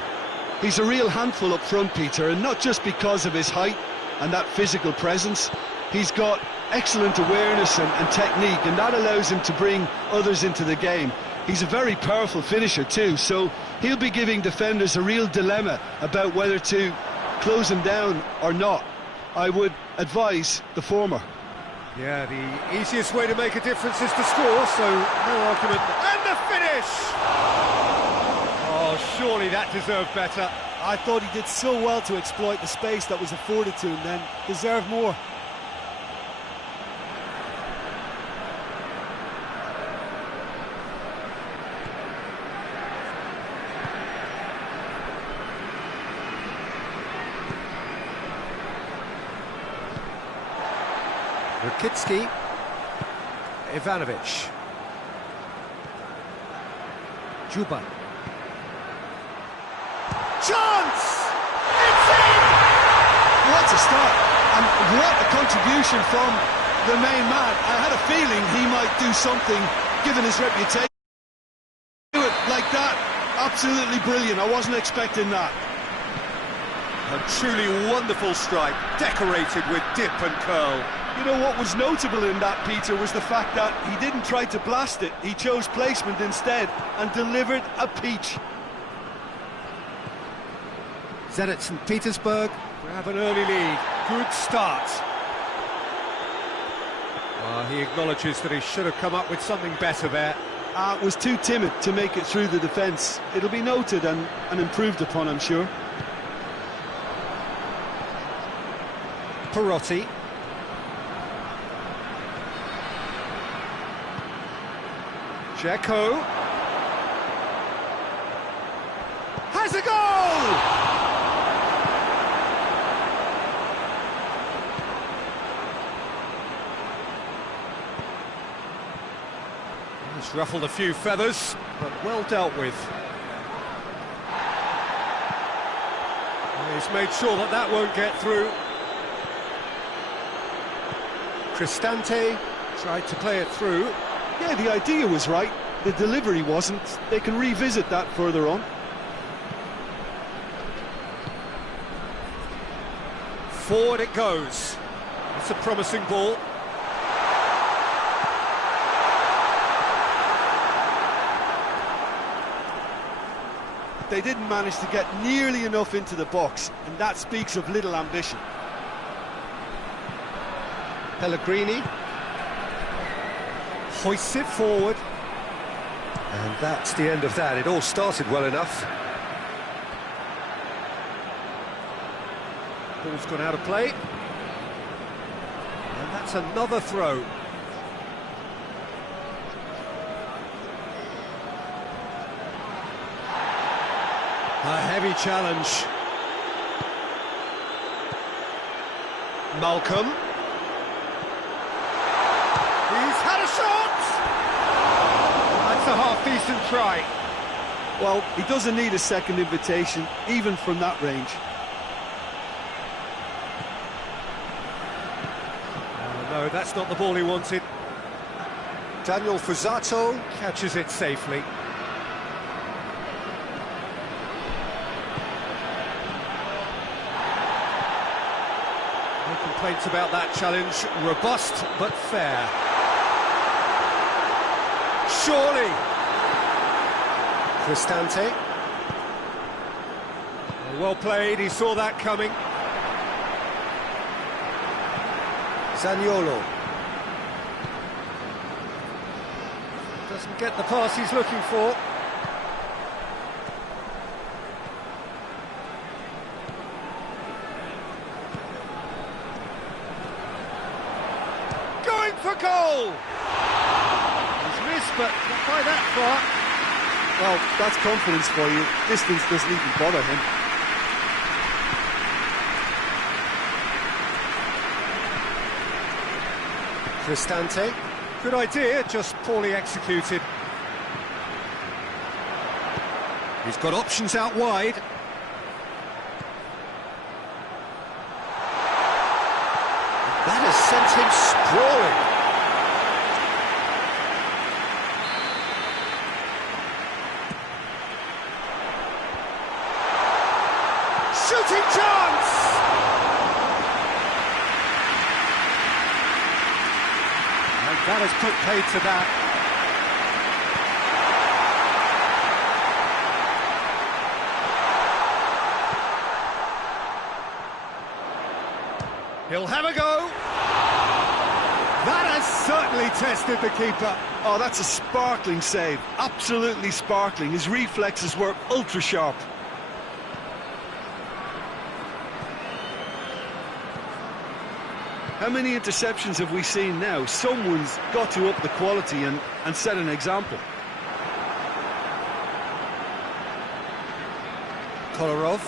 He's a real handful up front, Peter, and not just because of his height and that physical presence. He's got excellent awareness and technique, and that allows him to bring others into the game. He's a very powerful finisher too, so he'll be giving defenders a real dilemma about whether to close him down or not. I would advise the former. Yeah, the easiest way to make a difference is to score, so no argument. And the finish! Oh, surely that deserved better. I thought he did so well to exploit the space that was afforded to him then. Deserved more. Rakitsky, Ivanovic, Juba. Chance! It's in! What a start, and what a contribution from the main man. I had a feeling he might do something, given his reputation. Do it like that, absolutely brilliant. I wasn't expecting that. A truly wonderful strike, decorated with dip and curl. You know what was notable in that, Peter, was the fact that he didn't try to blast it. He chose placement instead and delivered a peach. Zenit St. Petersburg grab an early lead. Good start. He acknowledges that he should have come up with something better there. Was too timid to make it through the defence. It'll be noted and improved upon, I'm sure. Perotti. Dzeko has a goal! He's ruffled a few feathers, but well dealt with. He's made sure that that won't get through. Cristante tried to play it through. Yeah, the idea was right, the delivery wasn't. They can revisit that further on. Forward it goes. It's a promising ball. They didn't manage to get nearly enough into the box, and that speaks of little ambition. Pellegrini hoists it forward, and that's the end of that. It all started well enough. Ball's gone out of play, and that's another throw. A heavy challenge. Malcolm. He's had a shot! That's a half-decent try. Well, he doesn't need a second invitation, even from that range. No, that's not the ball he wanted. Daniel Fuzzato. Catches it safely. No complaints about that challenge. Robust, but fair. Surely. Cristante. Well played, he saw that coming. Zaniolo. Doesn't get the pass he's looking for. Going for goal! He's missed, but not by that far. Well, that's confidence for you. Distance doesn't even bother him. Cristante. Good idea, just poorly executed. He's got options out wide. That has sent him sprawling. Shooting chance! And that has put paid to that. He'll have a go. That has certainly tested the keeper. Oh, that's a sparkling save. Absolutely sparkling. His reflexes were ultra sharp. How many interceptions have we seen now? Someone's got to up the quality and set an example. Kolarov.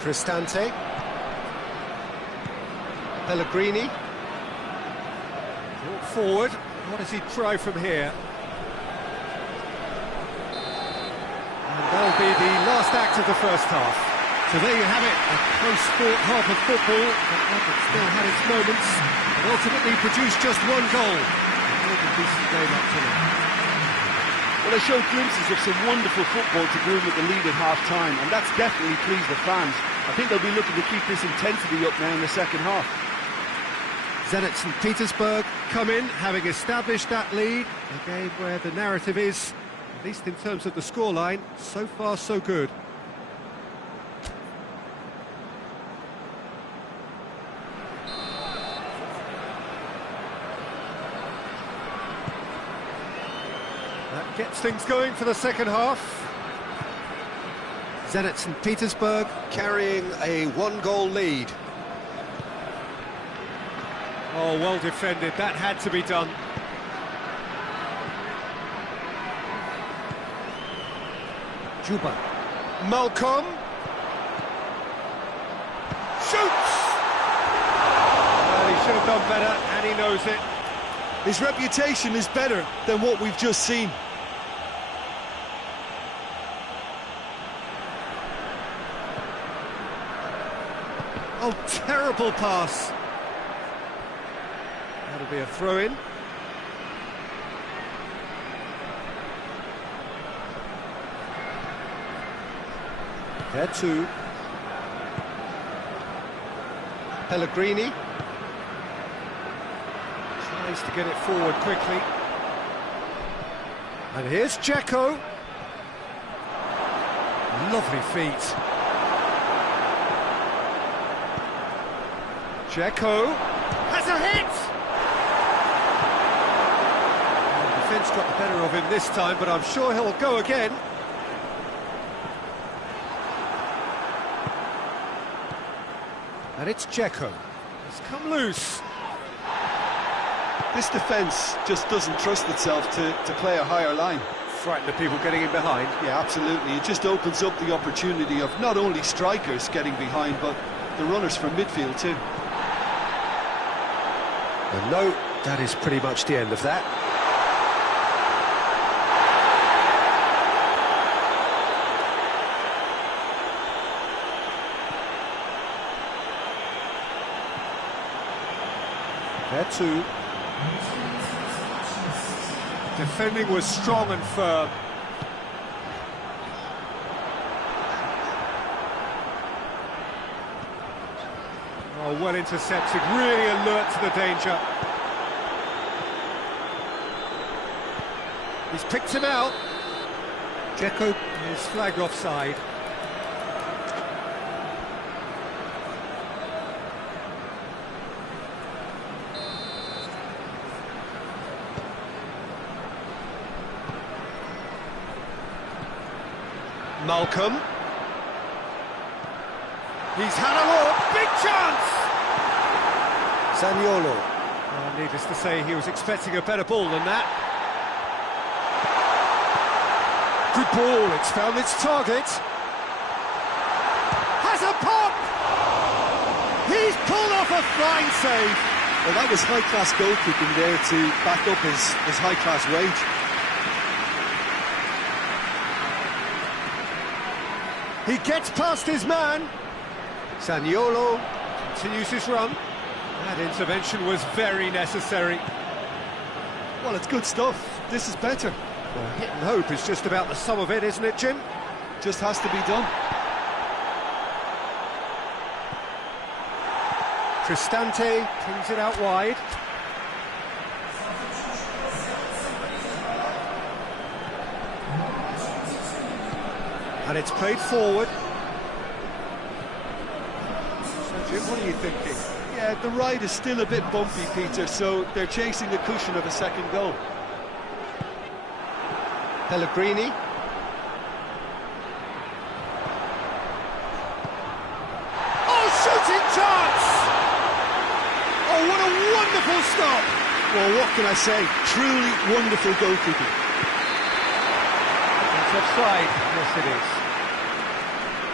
Cristante. Pellegrini. Brought forward. What does he try from here? And that'll be the last act of the first half. So there you have it, a close-fought half of football, but one that still had its moments, and ultimately produced just one goal. A decent game up to now. Well, they showed glimpses of some wonderful football to go in with the lead at half-time, and that's definitely pleased the fans. I think they'll be looking to keep this intensity up now in the second half. Zenit St. Petersburg come in, having established that lead, a game where the narrative is, at least in terms of the scoreline, so far so good. That gets things going for the second half. Zenit St. Petersburg Carrying a one-goal lead. Oh, well defended. That had to be done. Juba. Malcolm. Shoots! Well, he should have done better, and he knows it. His reputation is better than what we've just seen. Oh, terrible pass. That'll be a throw-in. There too. Pellegrini. Tries to get it forward quickly. And here's Dzeko. Lovely feet. Dzeko has a hit! Well, the defence got the better of him this time, but I'm sure he'll go again. And it's Dzeko. He's come loose. This defence just doesn't trust itself to play a higher line. Frightened of people getting in behind. Yeah, absolutely. It just opens up the opportunity of not only strikers getting behind, but the runners from midfield too. And no, that is pretty much the end of that. 2. Defending was strong and firm. Oh, well intercepted, really alert to the danger. He's picked him out. Dzeko is flagged offside. Malcolm. He's had a look, big chance! Zaniolo. Oh, needless to say, he was expecting a better ball than that. Good ball, it's found its target. Has a pop! He's pulled off a fine save. Well, that was high-class goalkeeping there to back up his high-class wage. He gets past his man. Zaniolo continues his run. That intervention was very necessary. Well, it's good stuff. This is better. Well, hit and hope is just about the sum of it, isn't it, Jim? Just has to be done. Cristante pings it out wide. And it's played forward. So, Jim, what are you thinking? Yeah, the ride is still a bit bumpy, Peter, so they're chasing the cushion of a second goal. Pellegrini. Oh, shooting chance! Oh, what a wonderful stop! Well, what can I say? Truly wonderful goalkeeping. It's offside. Yes, it is.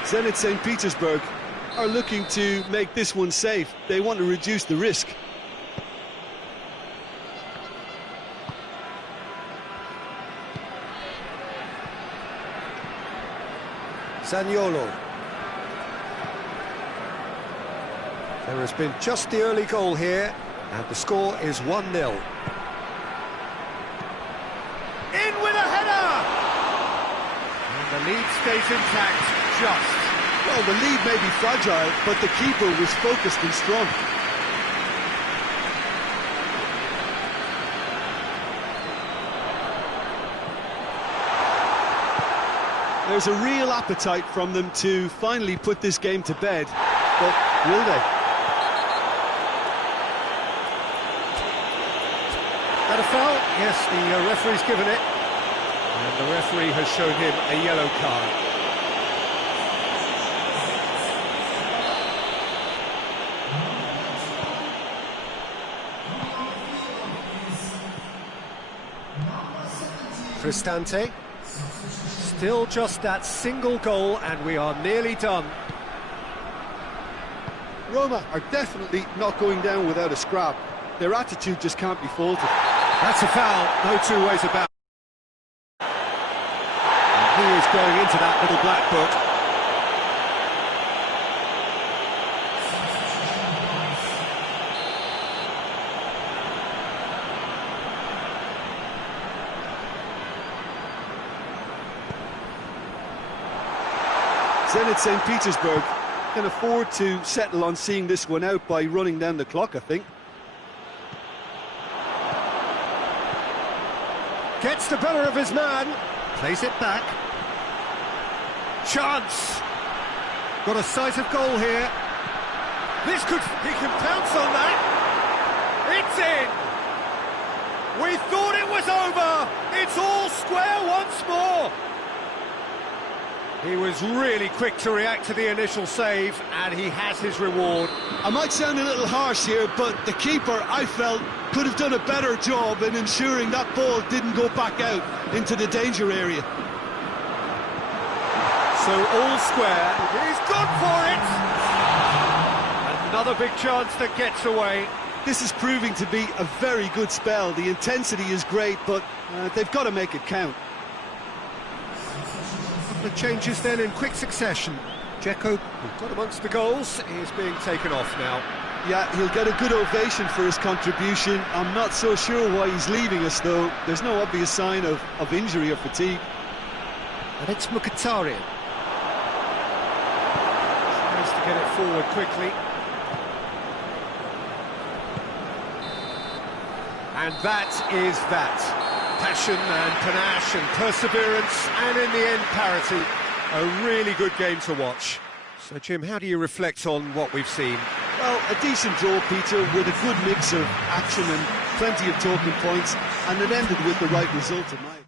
Zenit St. Petersburg are looking to make this one safe. They want to reduce the risk. Zaniolo. There has been just the early goal here, and the score is 1-0. In with a header! And the lead stays intact, just. Well, the lead may be fragile, but the keeper was focused and strong. There's a real appetite from them to finally put this game to bed, but will they? That a foul? Yes, the referee's given it. And the referee has shown him a yellow card. Cristante. Still just that single goal, and we are nearly done. Roma are definitely not going down without a scrap. Their attitude just can't be faulted. That's a foul, no two ways about it. And he is going into that little black book. Zenit St. Petersburg can afford to settle on seeing this one out by running down the clock, I think. Gets the better of his man, plays it back. Chance! Got a sight of goal here. He can pounce on that. It's in! We thought it was over! It's all square once more! He was really quick to react to the initial save, and he has his reward. I might sound a little harsh here, but the keeper, I felt, could have done a better job in ensuring that ball didn't go back out into the danger area. So all square, he's gone for it! Another big chance that gets away. This is proving to be a very good spell. The intensity is great, but they've got to make it count. The changes then in quick succession. Dzeko, who got amongst the goals, is being taken off now. Yeah, he'll get a good ovation for his contribution. I'm not so sure why he's leaving us, though. There's no obvious sign of injury or fatigue. And it's Mkhitaryan. Tries to get it forward quickly. And that is that. Passion and panache and perseverance, and in the end, parity. A really good game to watch. So, Jim, how do you reflect on what we've seen? Well, a decent draw, Peter, with a good mix of action and plenty of talking points, and it ended with the right result in my opinion.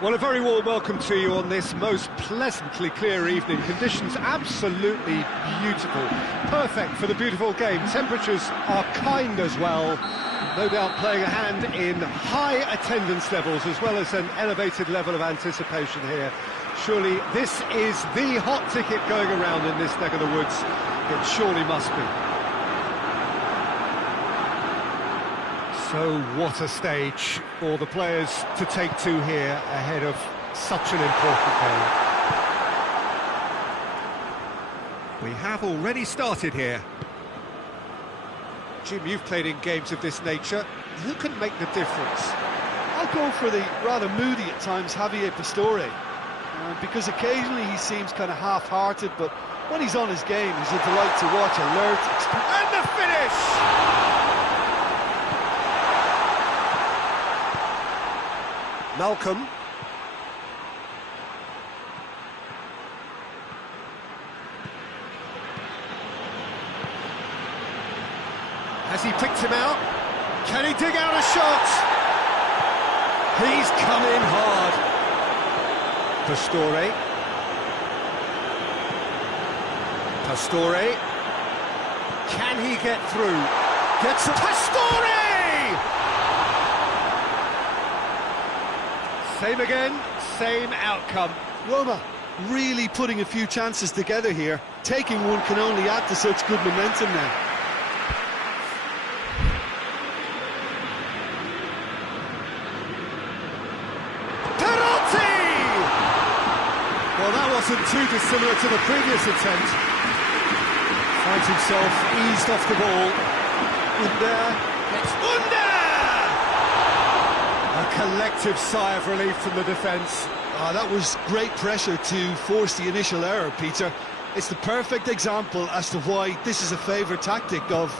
Well, a very warm welcome to you on this most pleasantly clear evening. Conditions absolutely beautiful. Perfect for the beautiful game. Temperatures are kind as well. No doubt playing a hand in high attendance levels as well as an elevated level of anticipation here. Surely this is the hot ticket going around in this neck of the woods. It surely must be. So what a stage for the players to take to here ahead of such an important game. We have already started here. Jim, you've played in games of this nature. Who can make the difference? I'll go for the rather moody at times Javier Pastore, because occasionally he seems kind of half-hearted, but when he's on his game, he's a delight to watch, alert, and the finish! Malcolm. Has he picked him out? Can he dig out a shot? He's come in hard. Pastore. Pastore. Can he get through? Gets a Pastore! Same again, same outcome. Roma really putting a few chances together here. Taking one can only add to such good momentum now. Well, that wasn't too dissimilar to the previous attempt. Finds himself eased off the ball. It's a collective sigh of relief from the defence. That was great pressure to force the initial error, Peter. It's the perfect example as to why this is a favourite tactic of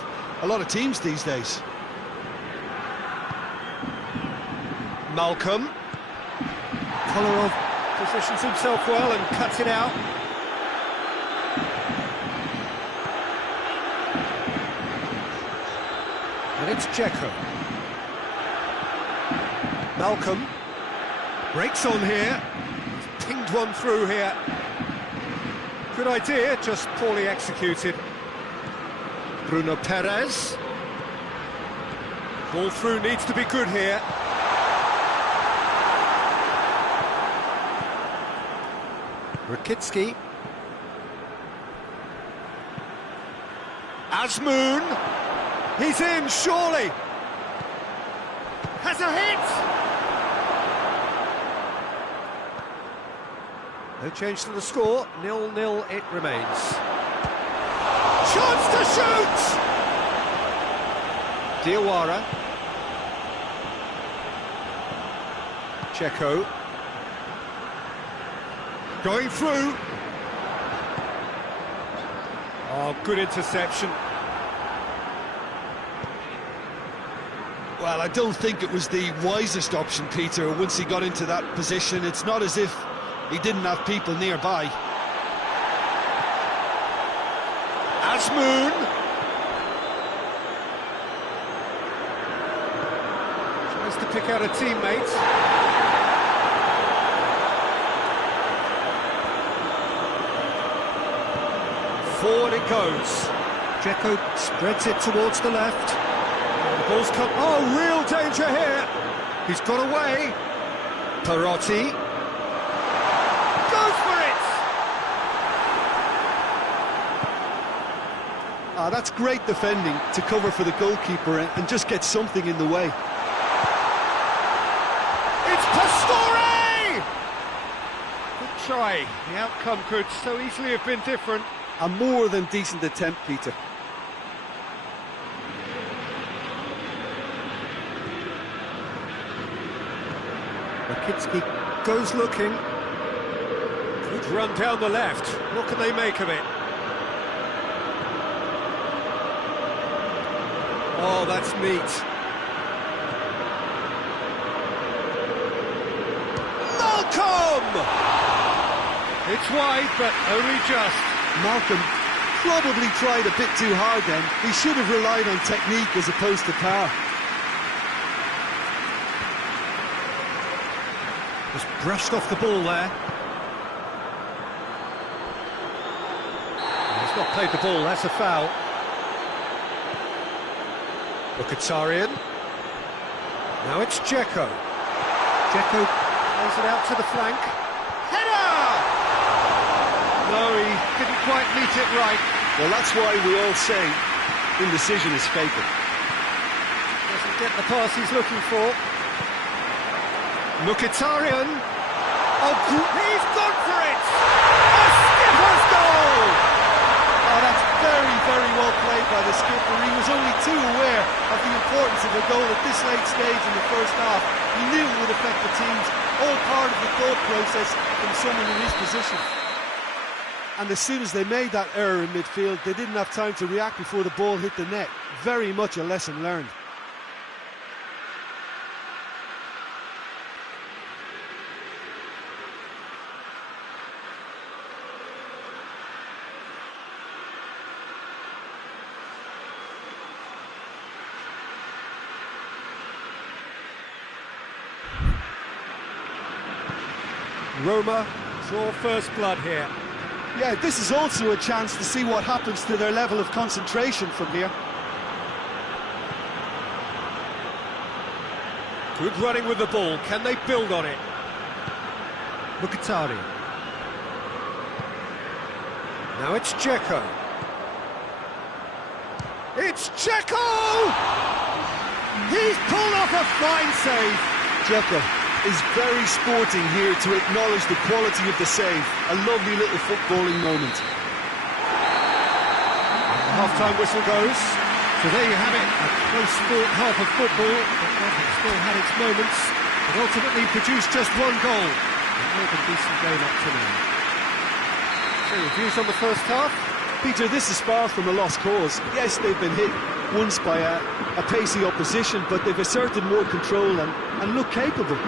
a lot of teams these days. Malcolm. Kolarov positions himself well and cuts it out. And it's Dzeko. Malcolm breaks on here. He's pinged one through here. Good idea, just poorly executed. Bruno Perez. Ball through needs to be good here. Rakitsky. Azmoun. He's in, surely. Has a hit. No change to the score. 0-0 it remains. Chance to shoot! Diawara. Dzeko. Going through. Oh, good interception. Well, I don't think it was the wisest option, Peter, once he got into that position. It's not as if he didn't have people nearby. Azmoun. Tries to pick out a teammate. Forward it goes. Dzeko spreads it towards the left. The ball's come. Oh, real danger here. He's got away. Perotti. Goes for it! That's great defending to cover for the goalkeeper and just get something in the way. It's Pastore! Good try. The outcome could so easily have been different. A more than decent attempt, Peter. Rakitsky goes looking. Good run down the left. What can they make of it? Oh, that's neat. Malcolm! It's wide, but only just. Malcolm probably tried a bit too hard then. He should have relied on technique as opposed to power. Just brushed off the ball there. He's not played the ball, that's a foul. Mkhitaryan. Now it's Dzeko. Dzeko plays it out to the flank. Header! No, he didn't quite meet it right. Well, that's why we all say indecision is fatal. Doesn't get the pass he's looking for. Mkhitaryan. Oh, he's gone for it! A skipper's goal! Oh, that's very, very well played by the skipper. He was only too aware of the importance of a goal at this late stage in the first half. He knew it would affect the teams, all part of the thought process from someone in his position. And as soon as they made that error in midfield, they didn't have time to react before the ball hit the net. Very much a lesson learned. Roma draw first blood here. Yeah, this is also a chance to see what happens to their level of concentration from here. Good running with the ball. Can they build on it? Mkhitaryan. Now it's Dzeko. It's Dzeko! He's pulled off a fine save. Dzeko is very sporting here to acknowledge the quality of the save. A lovely little footballing moment. The half-time whistle goes. So there you have it, a close-fought half of football, but one that still had its moments, but ultimately produced just one goal. A more than decent game up to now. So, reviews on the first half? Peter, this is far from a lost cause. Yes, they've been hit once by a pacey opposition, but they've asserted more control and look capable.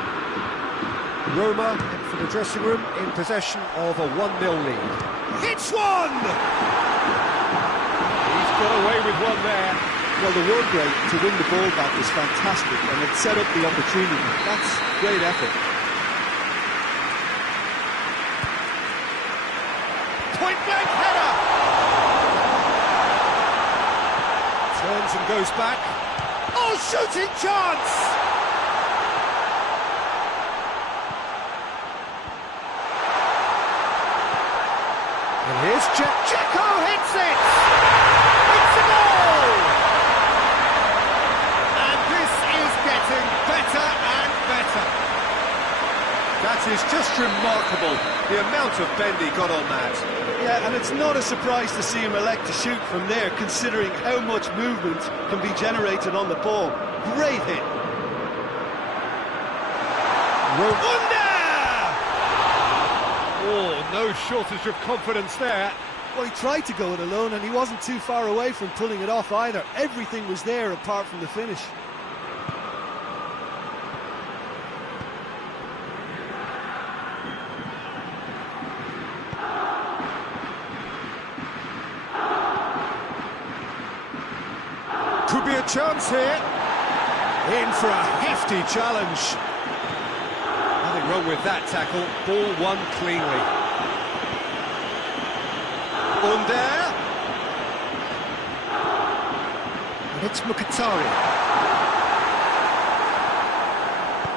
Roma head for the dressing room in possession of a 1-0 lead. Hits one! He's got away with one there. Well, the work rate to win the ball back was fantastic, and it set up the opportunity. That's great effort. Point-blank header! Turns and goes back. Oh, shooting chance! And here's Dzeko hits it! It's a goal! And this is getting better and better. That is just remarkable, the amount of bend he got on that. Yeah, and it's not a surprise to see him elect to shoot from there, considering how much movement can be generated on the ball. Great hit. Oh, no shortage of confidence there. Well, he tried to go it alone, and he wasn't too far away from pulling it off either. Everything was there apart from the finish. Could be a chance here. In for a hefty challenge. Nothing wrong with that tackle. Ball won cleanly. Under. And it's Mkhitaryan.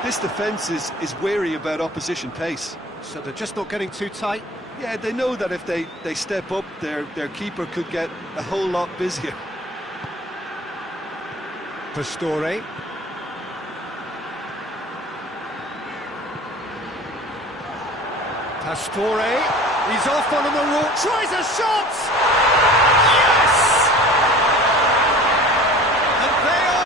This defence is wary about opposition pace. So they're just not getting too tight. Yeah, they know that if they step up, their keeper could get a whole lot busier. Pastore. Pastore. He's off on the route. Tries a shot! Yes! And they are...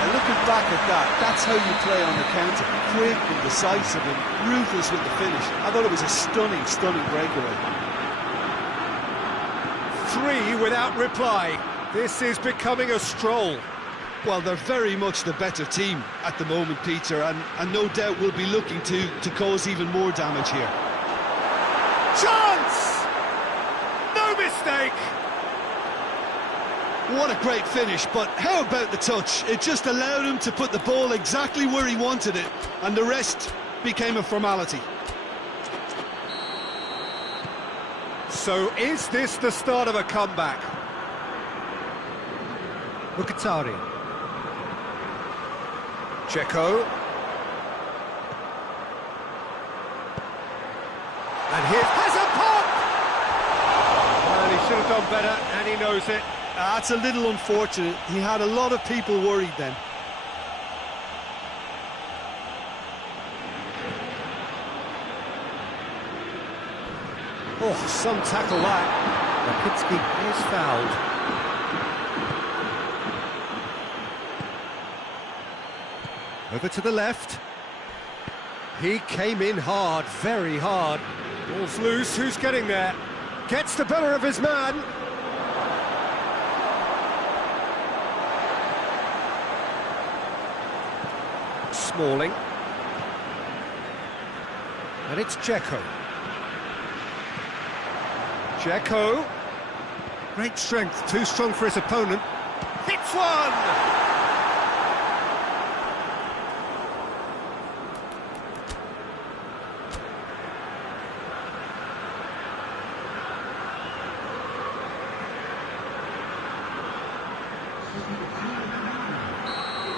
And looking back at that, that's how you play on the counter. Quick and decisive and ruthless with the finish. I thought it was a stunning, stunning breakaway. 3 without reply. This is becoming a stroll. Well, they're very much the better team at the moment, Peter, and no doubt will be looking to cause even more damage here. Chance! No mistake! What a great finish, but how about the touch? It just allowed him to put the ball exactly where he wanted it, and the rest became a formality. So is this the start of a comeback? Mkhitaryan. Dzeko. And here has a pop! Well, he should have done better, and he knows it. That's a little unfortunate. He had a lot of people worried then. Oh, some tackle that. Rapitsky is fouled. Over to the left. He came in hard, very hard. Ball's loose, who's getting there? Gets the better of his man. Smalling. And it's Dzeko. Dzeko. Great strength, too strong for his opponent. Hits one!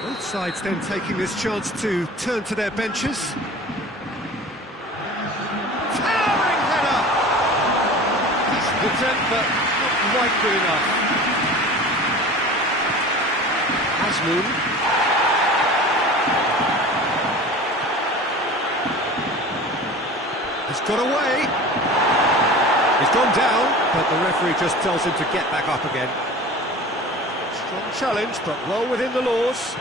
Both sides then taking this chance to turn to their benches. Towering header! Decent attempt, but not quite good enough. Asmoon. Has got away. He's gone down, but the referee just tells him to get back up again. Strong challenge, but well within the laws.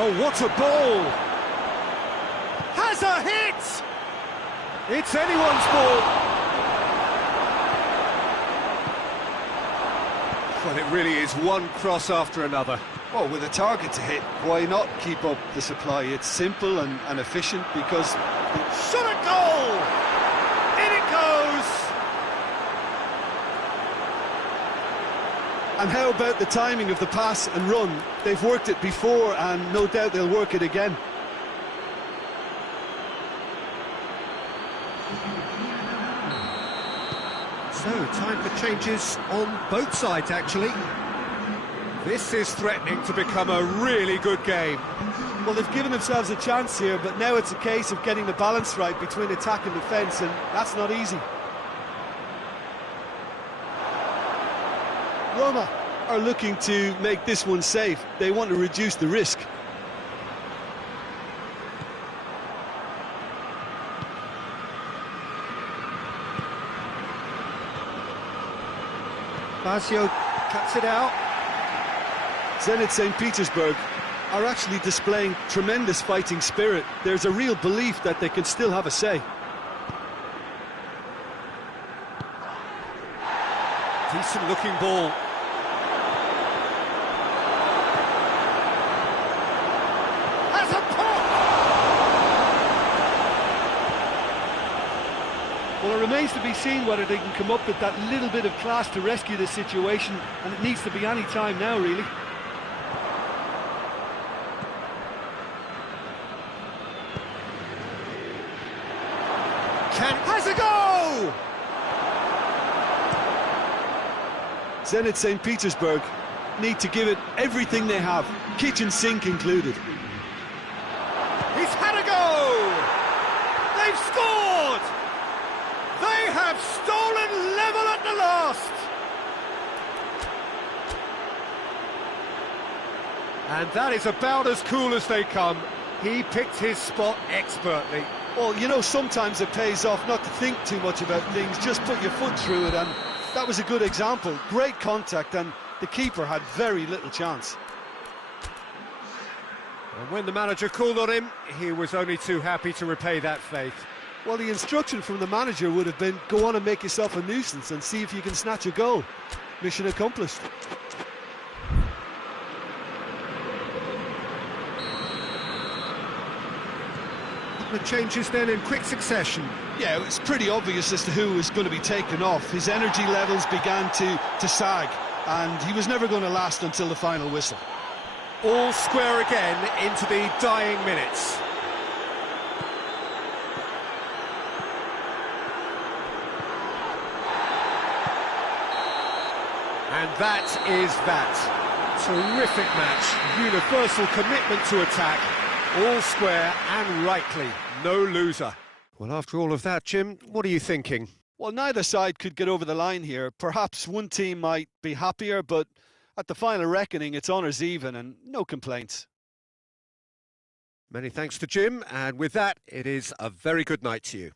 Oh, what a ball! Has a hit! It's anyone's ball! Well, it really is one cross after another. Well, with a target to hit, why not keep up the supply? It's simple and efficient because... Shot a goal! In it goes! And how about the timing of the pass and run? They've worked it before and no doubt they'll work it again. So, time for changes on both sides, actually. This is threatening to become a really good game. Well, they've given themselves a chance here, but now it's a case of getting the balance right between attack and defence, and that's not easy. Roma are looking to make this one safe. They want to reduce the risk. Basio cuts it out. Zenit St. Petersburg are actually displaying tremendous fighting spirit. There's a real belief that they can still have a say. Decent looking ball. Has a pop! Well, it remains to be seen whether they can come up with that little bit of class to rescue this situation, and it needs to be any time now, really. Has a go! Zenit St. Petersburg need to give it everything they have, kitchen sink included. He's had a go! They've scored! They have stolen level at the last! And that is about as cool as they come. He picked his spot expertly. Well, you know, sometimes it pays off not to think too much about things, just put your foot through it, and that was a good example. Great contact, and the keeper had very little chance. And when the manager called on him, he was only too happy to repay that faith. Well, the instruction from the manager would have been, go on and make yourself a nuisance and see if you can snatch a goal. Mission accomplished. The changes then in quick succession. Yeah, it was pretty obvious as to who was going to be taken off. His energy levels began to sag, and he was never going to last until the final whistle. All square again into the dying minutes. And that is that. Terrific match. Universal commitment to attack. All square and rightly, no loser. Well, after all of that, Jim, what are you thinking? Well, neither side could get over the line here. Perhaps one team might be happier, but at the final reckoning, it's honours even and no complaints. Many thanks to Jim, and with that, it is a very good night to you.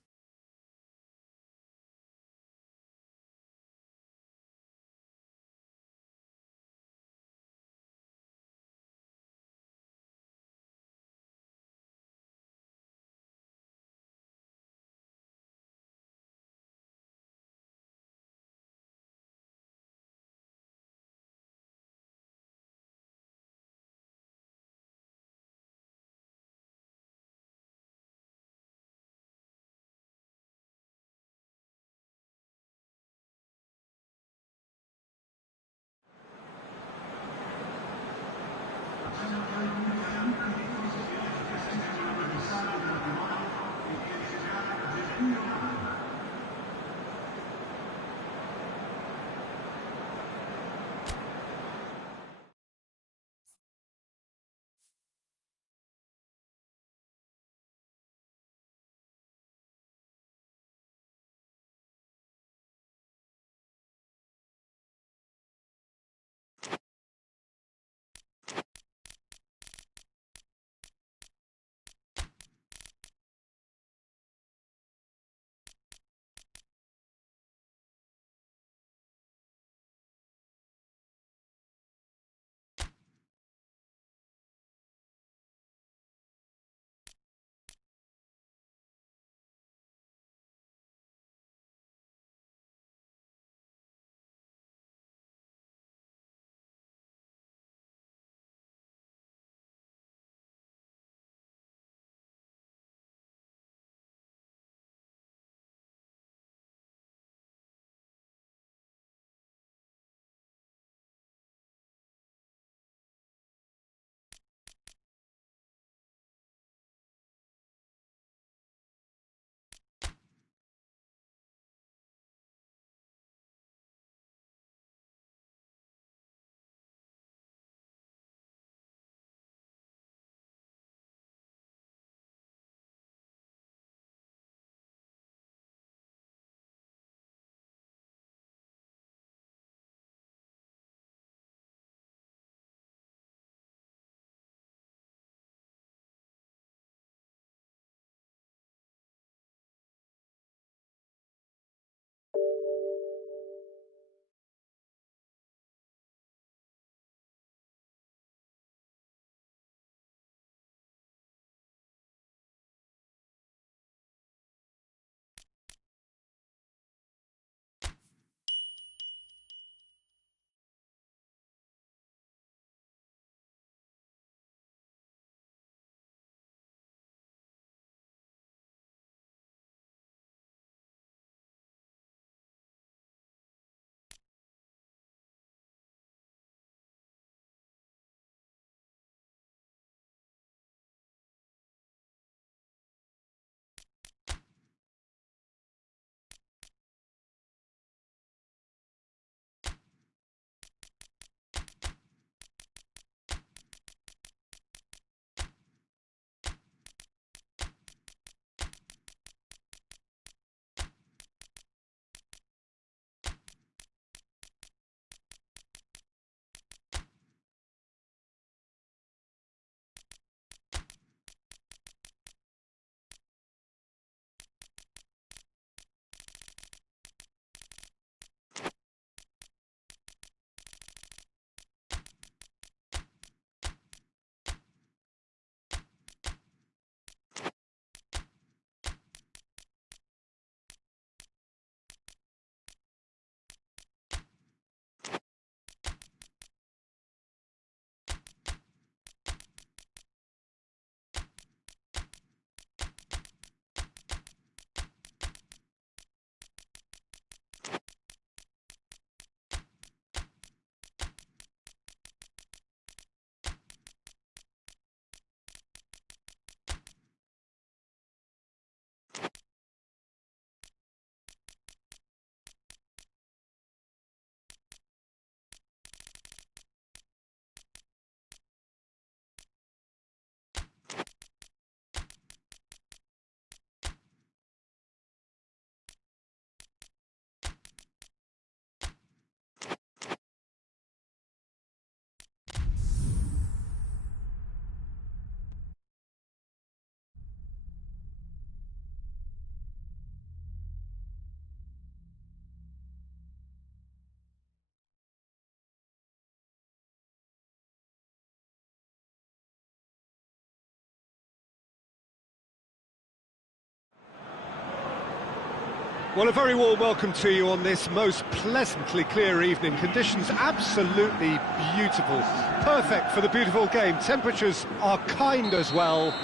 Well, a very warm welcome to you on this most pleasantly clear evening. Conditions absolutely beautiful. Perfect for the beautiful game. Temperatures are kind as well.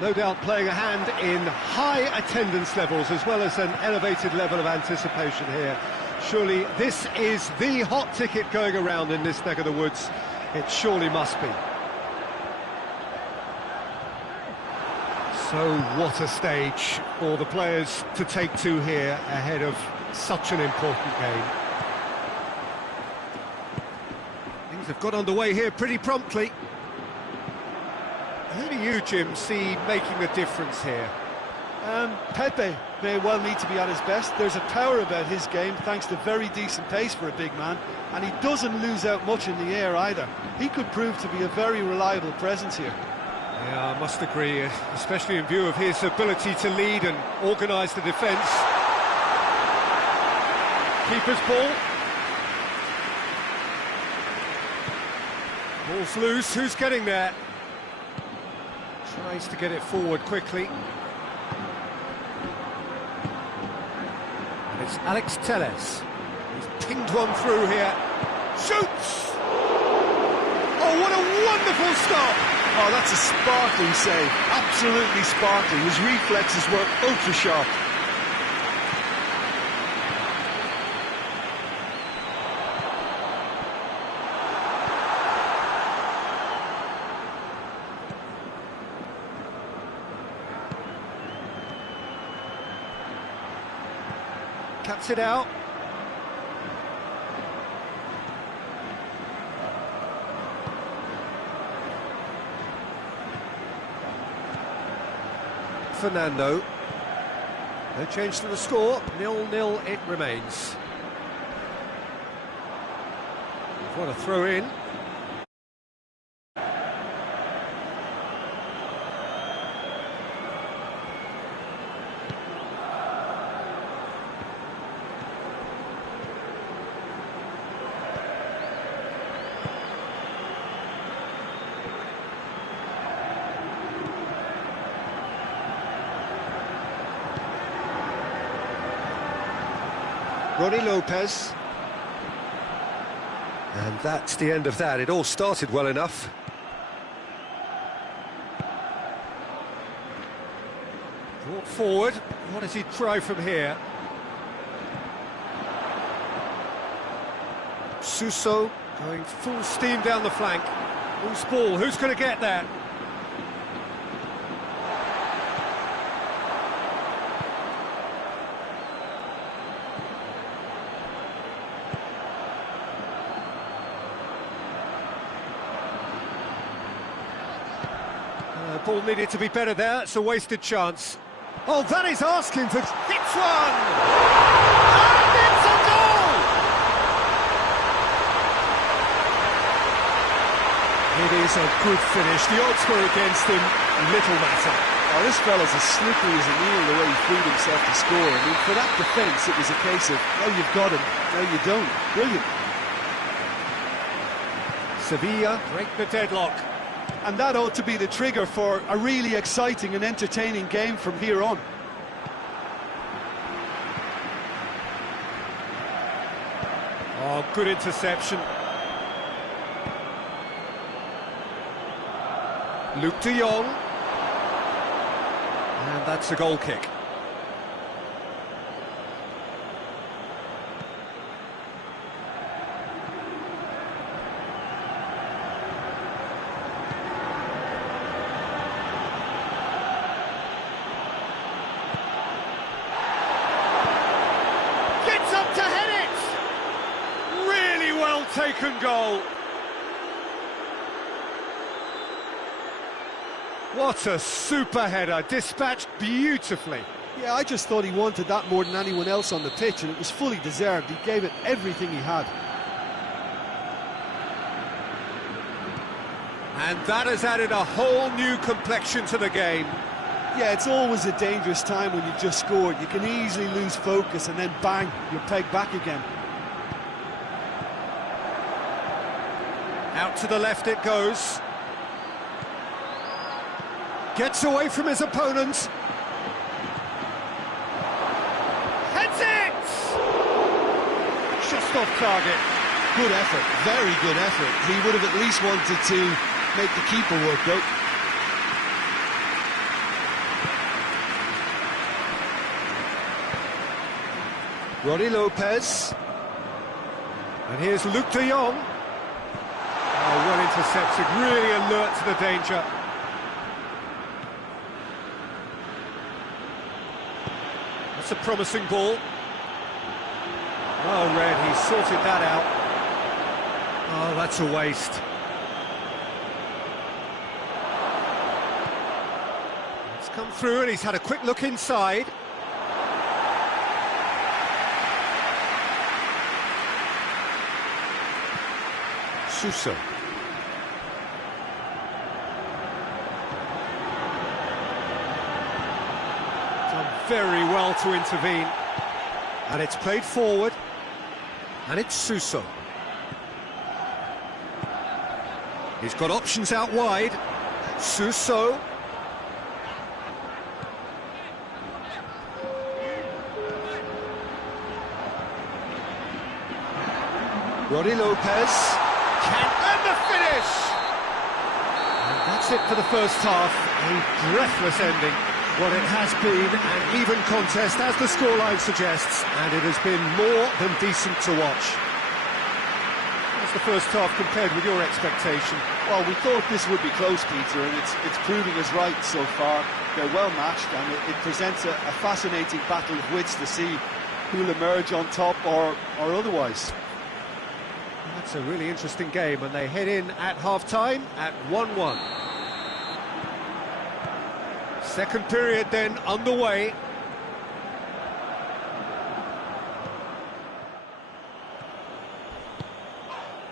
No doubt playing a hand in high attendance levels as well as an elevated level of anticipation here. Surely this is the hot ticket going around in this neck of the woods. It surely must be. So what a stage for the players to take to here ahead of such an important game. Things have got underway here pretty promptly. Who do you, Jim, see making the difference here? Pepe may well need to be at his best. There's a power about his game thanks to very decent pace for a big man, and he doesn't lose out much in the air either. He could prove to be a very reliable presence here. Yeah, I must agree, especially in view of his ability to lead and organise the defence. Keeper's ball. Ball's loose, who's getting there? Tries to get it forward quickly. And it's Alex Telles. He's pinged one through here. Shoots! Oh, what a wonderful stop! Oh, that's a sparkling save. Absolutely sparkling. His reflexes were ultra sharp. Cuts it out. Fernando. No change to the score, 0-0 it remains. What a throw in. Ronnie Lopez. And that's the end of that. It all started well enough. Brought forward. What does he try from here? Suso going full steam down the flank. Loose ball. Who's going to get there? Ball needed to be better there, it's a wasted chance. Oh, that is asking for... Hits one! And it's a goal! It is a good finish. The odds were against him, little matter. Oh, this fella's as slippery as an eel the way he freed himself to score. I mean, for that defence, it was a case of, oh, you've got him, no, you don't. Brilliant. Sevilla break the deadlock. And that ought to be the trigger for a really exciting and entertaining game from here on. Oh, good interception. Luke de Jong. And that's a goal kick. Taken goal. What a super header, dispatched beautifully. Yeah, I just thought he wanted that more than anyone else on the pitch, and it was fully deserved. He gave it everything he had. And that has added a whole new complexion to the game. Yeah, it's always a dangerous time when you've just scored. You can easily lose focus and then bang, you're pegged back again. Out to the left it goes. Gets away from his opponent. Heads in! just off target. Good effort, very good effort. He would have at least wanted to make the keeper work, though. Ronnie Lopez. And here's Luke de Jong. Oh, well intercepted, really alert to the danger. That's a promising ball. Oh, Red, he sorted that out. Oh, that's a waste. It's come through and he's had a quick look inside. Suso. Done very well to intervene. And it's played forward. And it's Suso. He's got options out wide. Suso. Ronnie Lopez. And the finish! And that's it for the first half. A breathless ending. Well, it has been an even contest, as the scoreline suggests, and it has been more than decent to watch. How's the first half compared with your expectation? Well, we thought this would be close, Peter, and it's proving us right so far. They're well matched, and it presents a fascinating battle of wits to see who'll emerge on top or otherwise. That's a really interesting game, and they head in at half-time at 1-1. Second period then underway.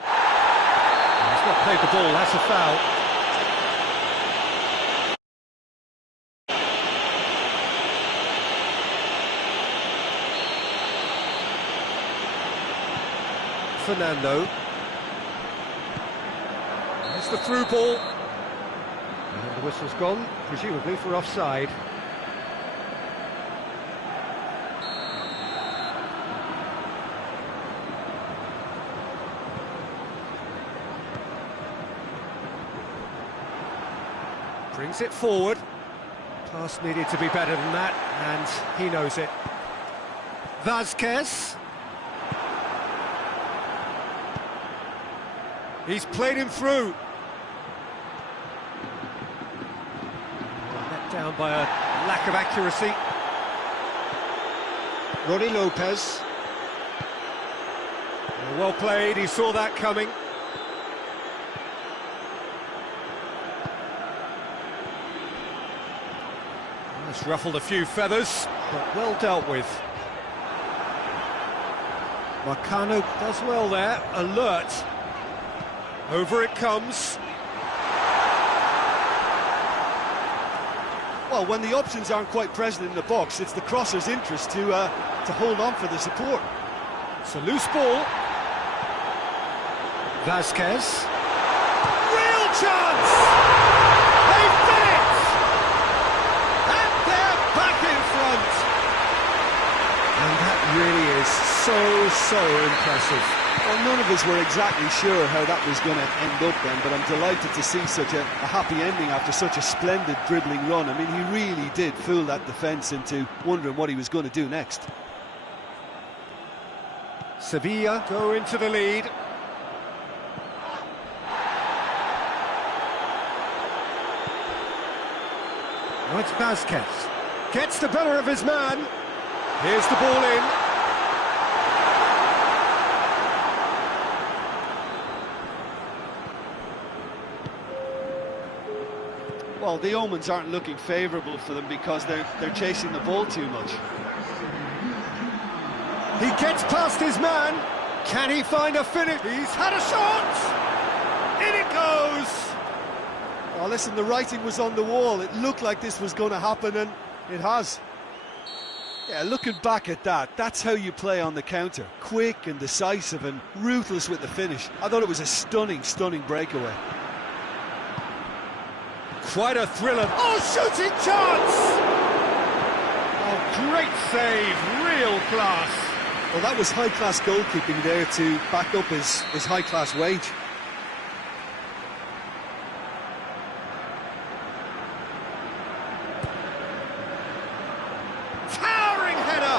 He's not played the ball, that's a foul. Fernando. There's the through ball. And the whistle's gone, presumably for offside. Brings it forward. Pass needed to be better than that, and he knows it. Vázquez. He's played him through. Let down by a lack of accuracy. Ronnie Lopez. Well played, he saw that coming. That's ruffled a few feathers, but well dealt with. Marcano does well there, alert. Over it comes. Well, when the options aren't quite present in the box, it's the crosser's interest to hold on for the support. It's a loose ball. Vázquez. Real chance! They've done it! And they're back in front! And that really is so impressive. Well, none of us were exactly sure how that was going to end up then, but I'm delighted to see such a happy ending after such a splendid dribbling run. I mean, he really did fool that defence into wondering what he was going to do next. Sevilla go into the lead. Now it's Vázquez. Gets the better of his man. Here's the ball in. Well, the omens aren't looking favourable for them because they're chasing the ball too much. He gets past his man. Can he find a finish? He's had a shot! In it goes! Oh, listen, the writing was on the wall. It looked like this was going to happen, and it has. Yeah, looking back at that, that's how you play on the counter. Quick and decisive and ruthless with the finish. I thought it was a stunning breakaway. Quite a thriller. Oh, shooting chance! Oh, great save, real class. Well, that was high-class goalkeeping there to back up his high-class wage. Towering header!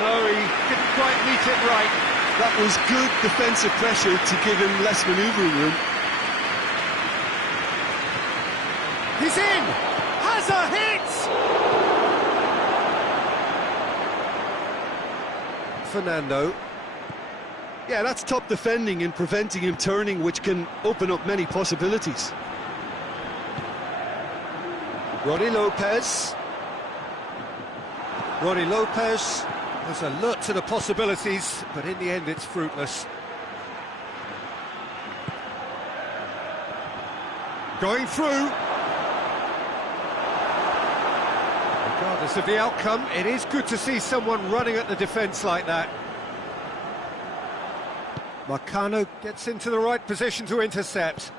No, he didn't quite meet it right. That was good defensive pressure to give him less manoeuvring room. He's in! Has a hit! Fernando. Yeah, that's top defending and preventing him turning, which can open up many possibilities. Ronnie Lopez. Ronnie Lopez was alert to the possibilities, but in the end it's fruitless. Going through. Regardless of the outcome, it is good to see someone running at the defence like that. Marcano gets into the right position to intercept.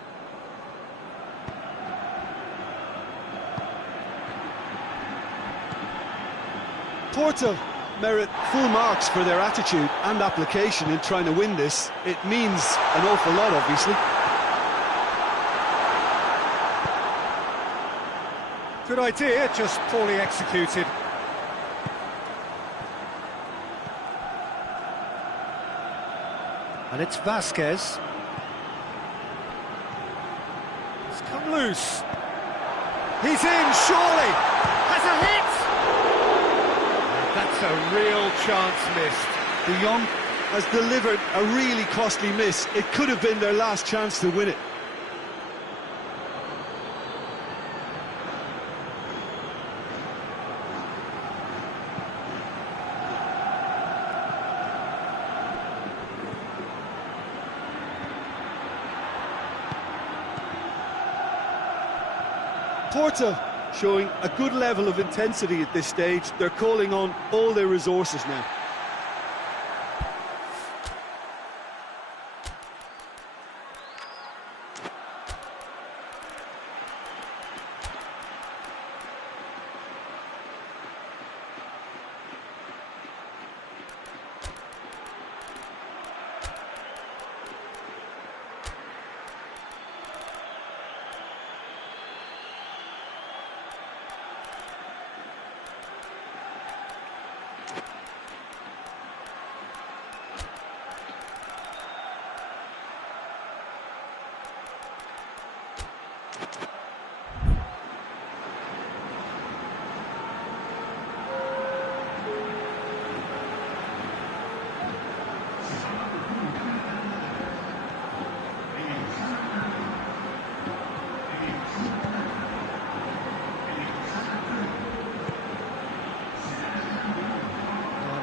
Porto merit full marks for their attitude and application in trying to win this. It means an awful lot, obviously. Good idea, just poorly executed. And it's Vasquez. It's come loose. He's in, surely! Has a hit! That's a real chance missed. De Jong has delivered a really costly miss. It could have been their last chance to win it. Porto showing a good level of intensity at this stage. They're calling on all their resources now.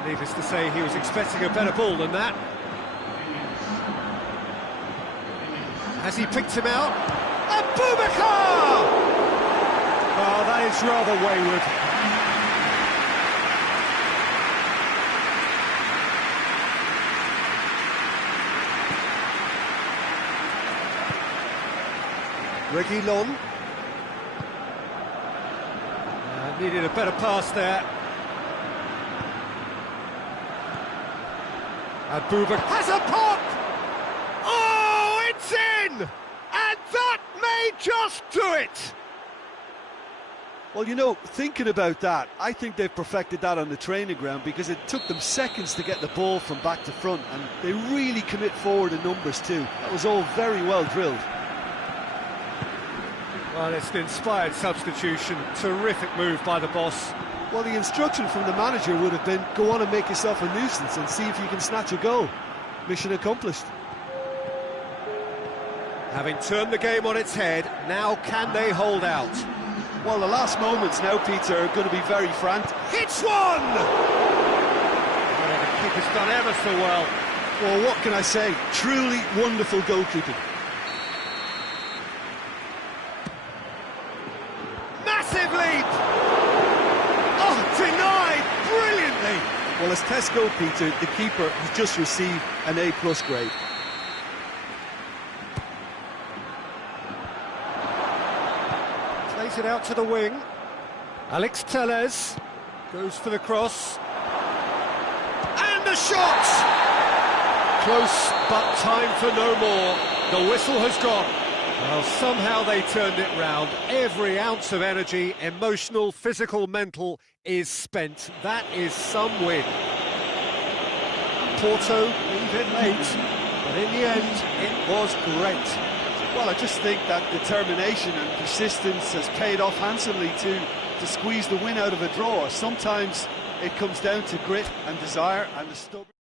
Needless to say, he was expecting a better ball than that. Has he picked him out? Abubakar! Oh, that is rather wayward. Reguilon. Needed a better pass there. Abubakar has a pop! Oh, it's in! And that may just do it! Well, you know, thinking about that, I think they've perfected that on the training ground because it took them seconds to get the ball from back to front, and they really commit forward in numbers too. That was all very well drilled. Well, it's an inspired substitution. Terrific move by the boss. Well, the instruction from the manager would have been, go on and make yourself a nuisance and see if you can snatch a goal. Mission accomplished. Having turned the game on its head, now can they hold out? Well, the last moments now, Peter, are going to be very frantic. Hits one! Oh, the keeper's done ever so well. Well, what can I say? Truly wonderful goalkeeping. Massive leap! Oh, denied brilliantly! Well, as Tesco, Peter, the keeper has just received an A+ grade. Plays it out to the wing. Alex Tellez goes for the cross. the shot! Close, but time for no more. The whistle has gone. Well, somehow they turned it round. Every ounce of energy, emotional, physical, mental, is spent. That is some win. Porto leave it late, but in the end, it was great. Well, I just think that determination and persistence has paid off handsomely to squeeze the win out of a draw. Sometimes it comes down to grit and desire and the stubborn...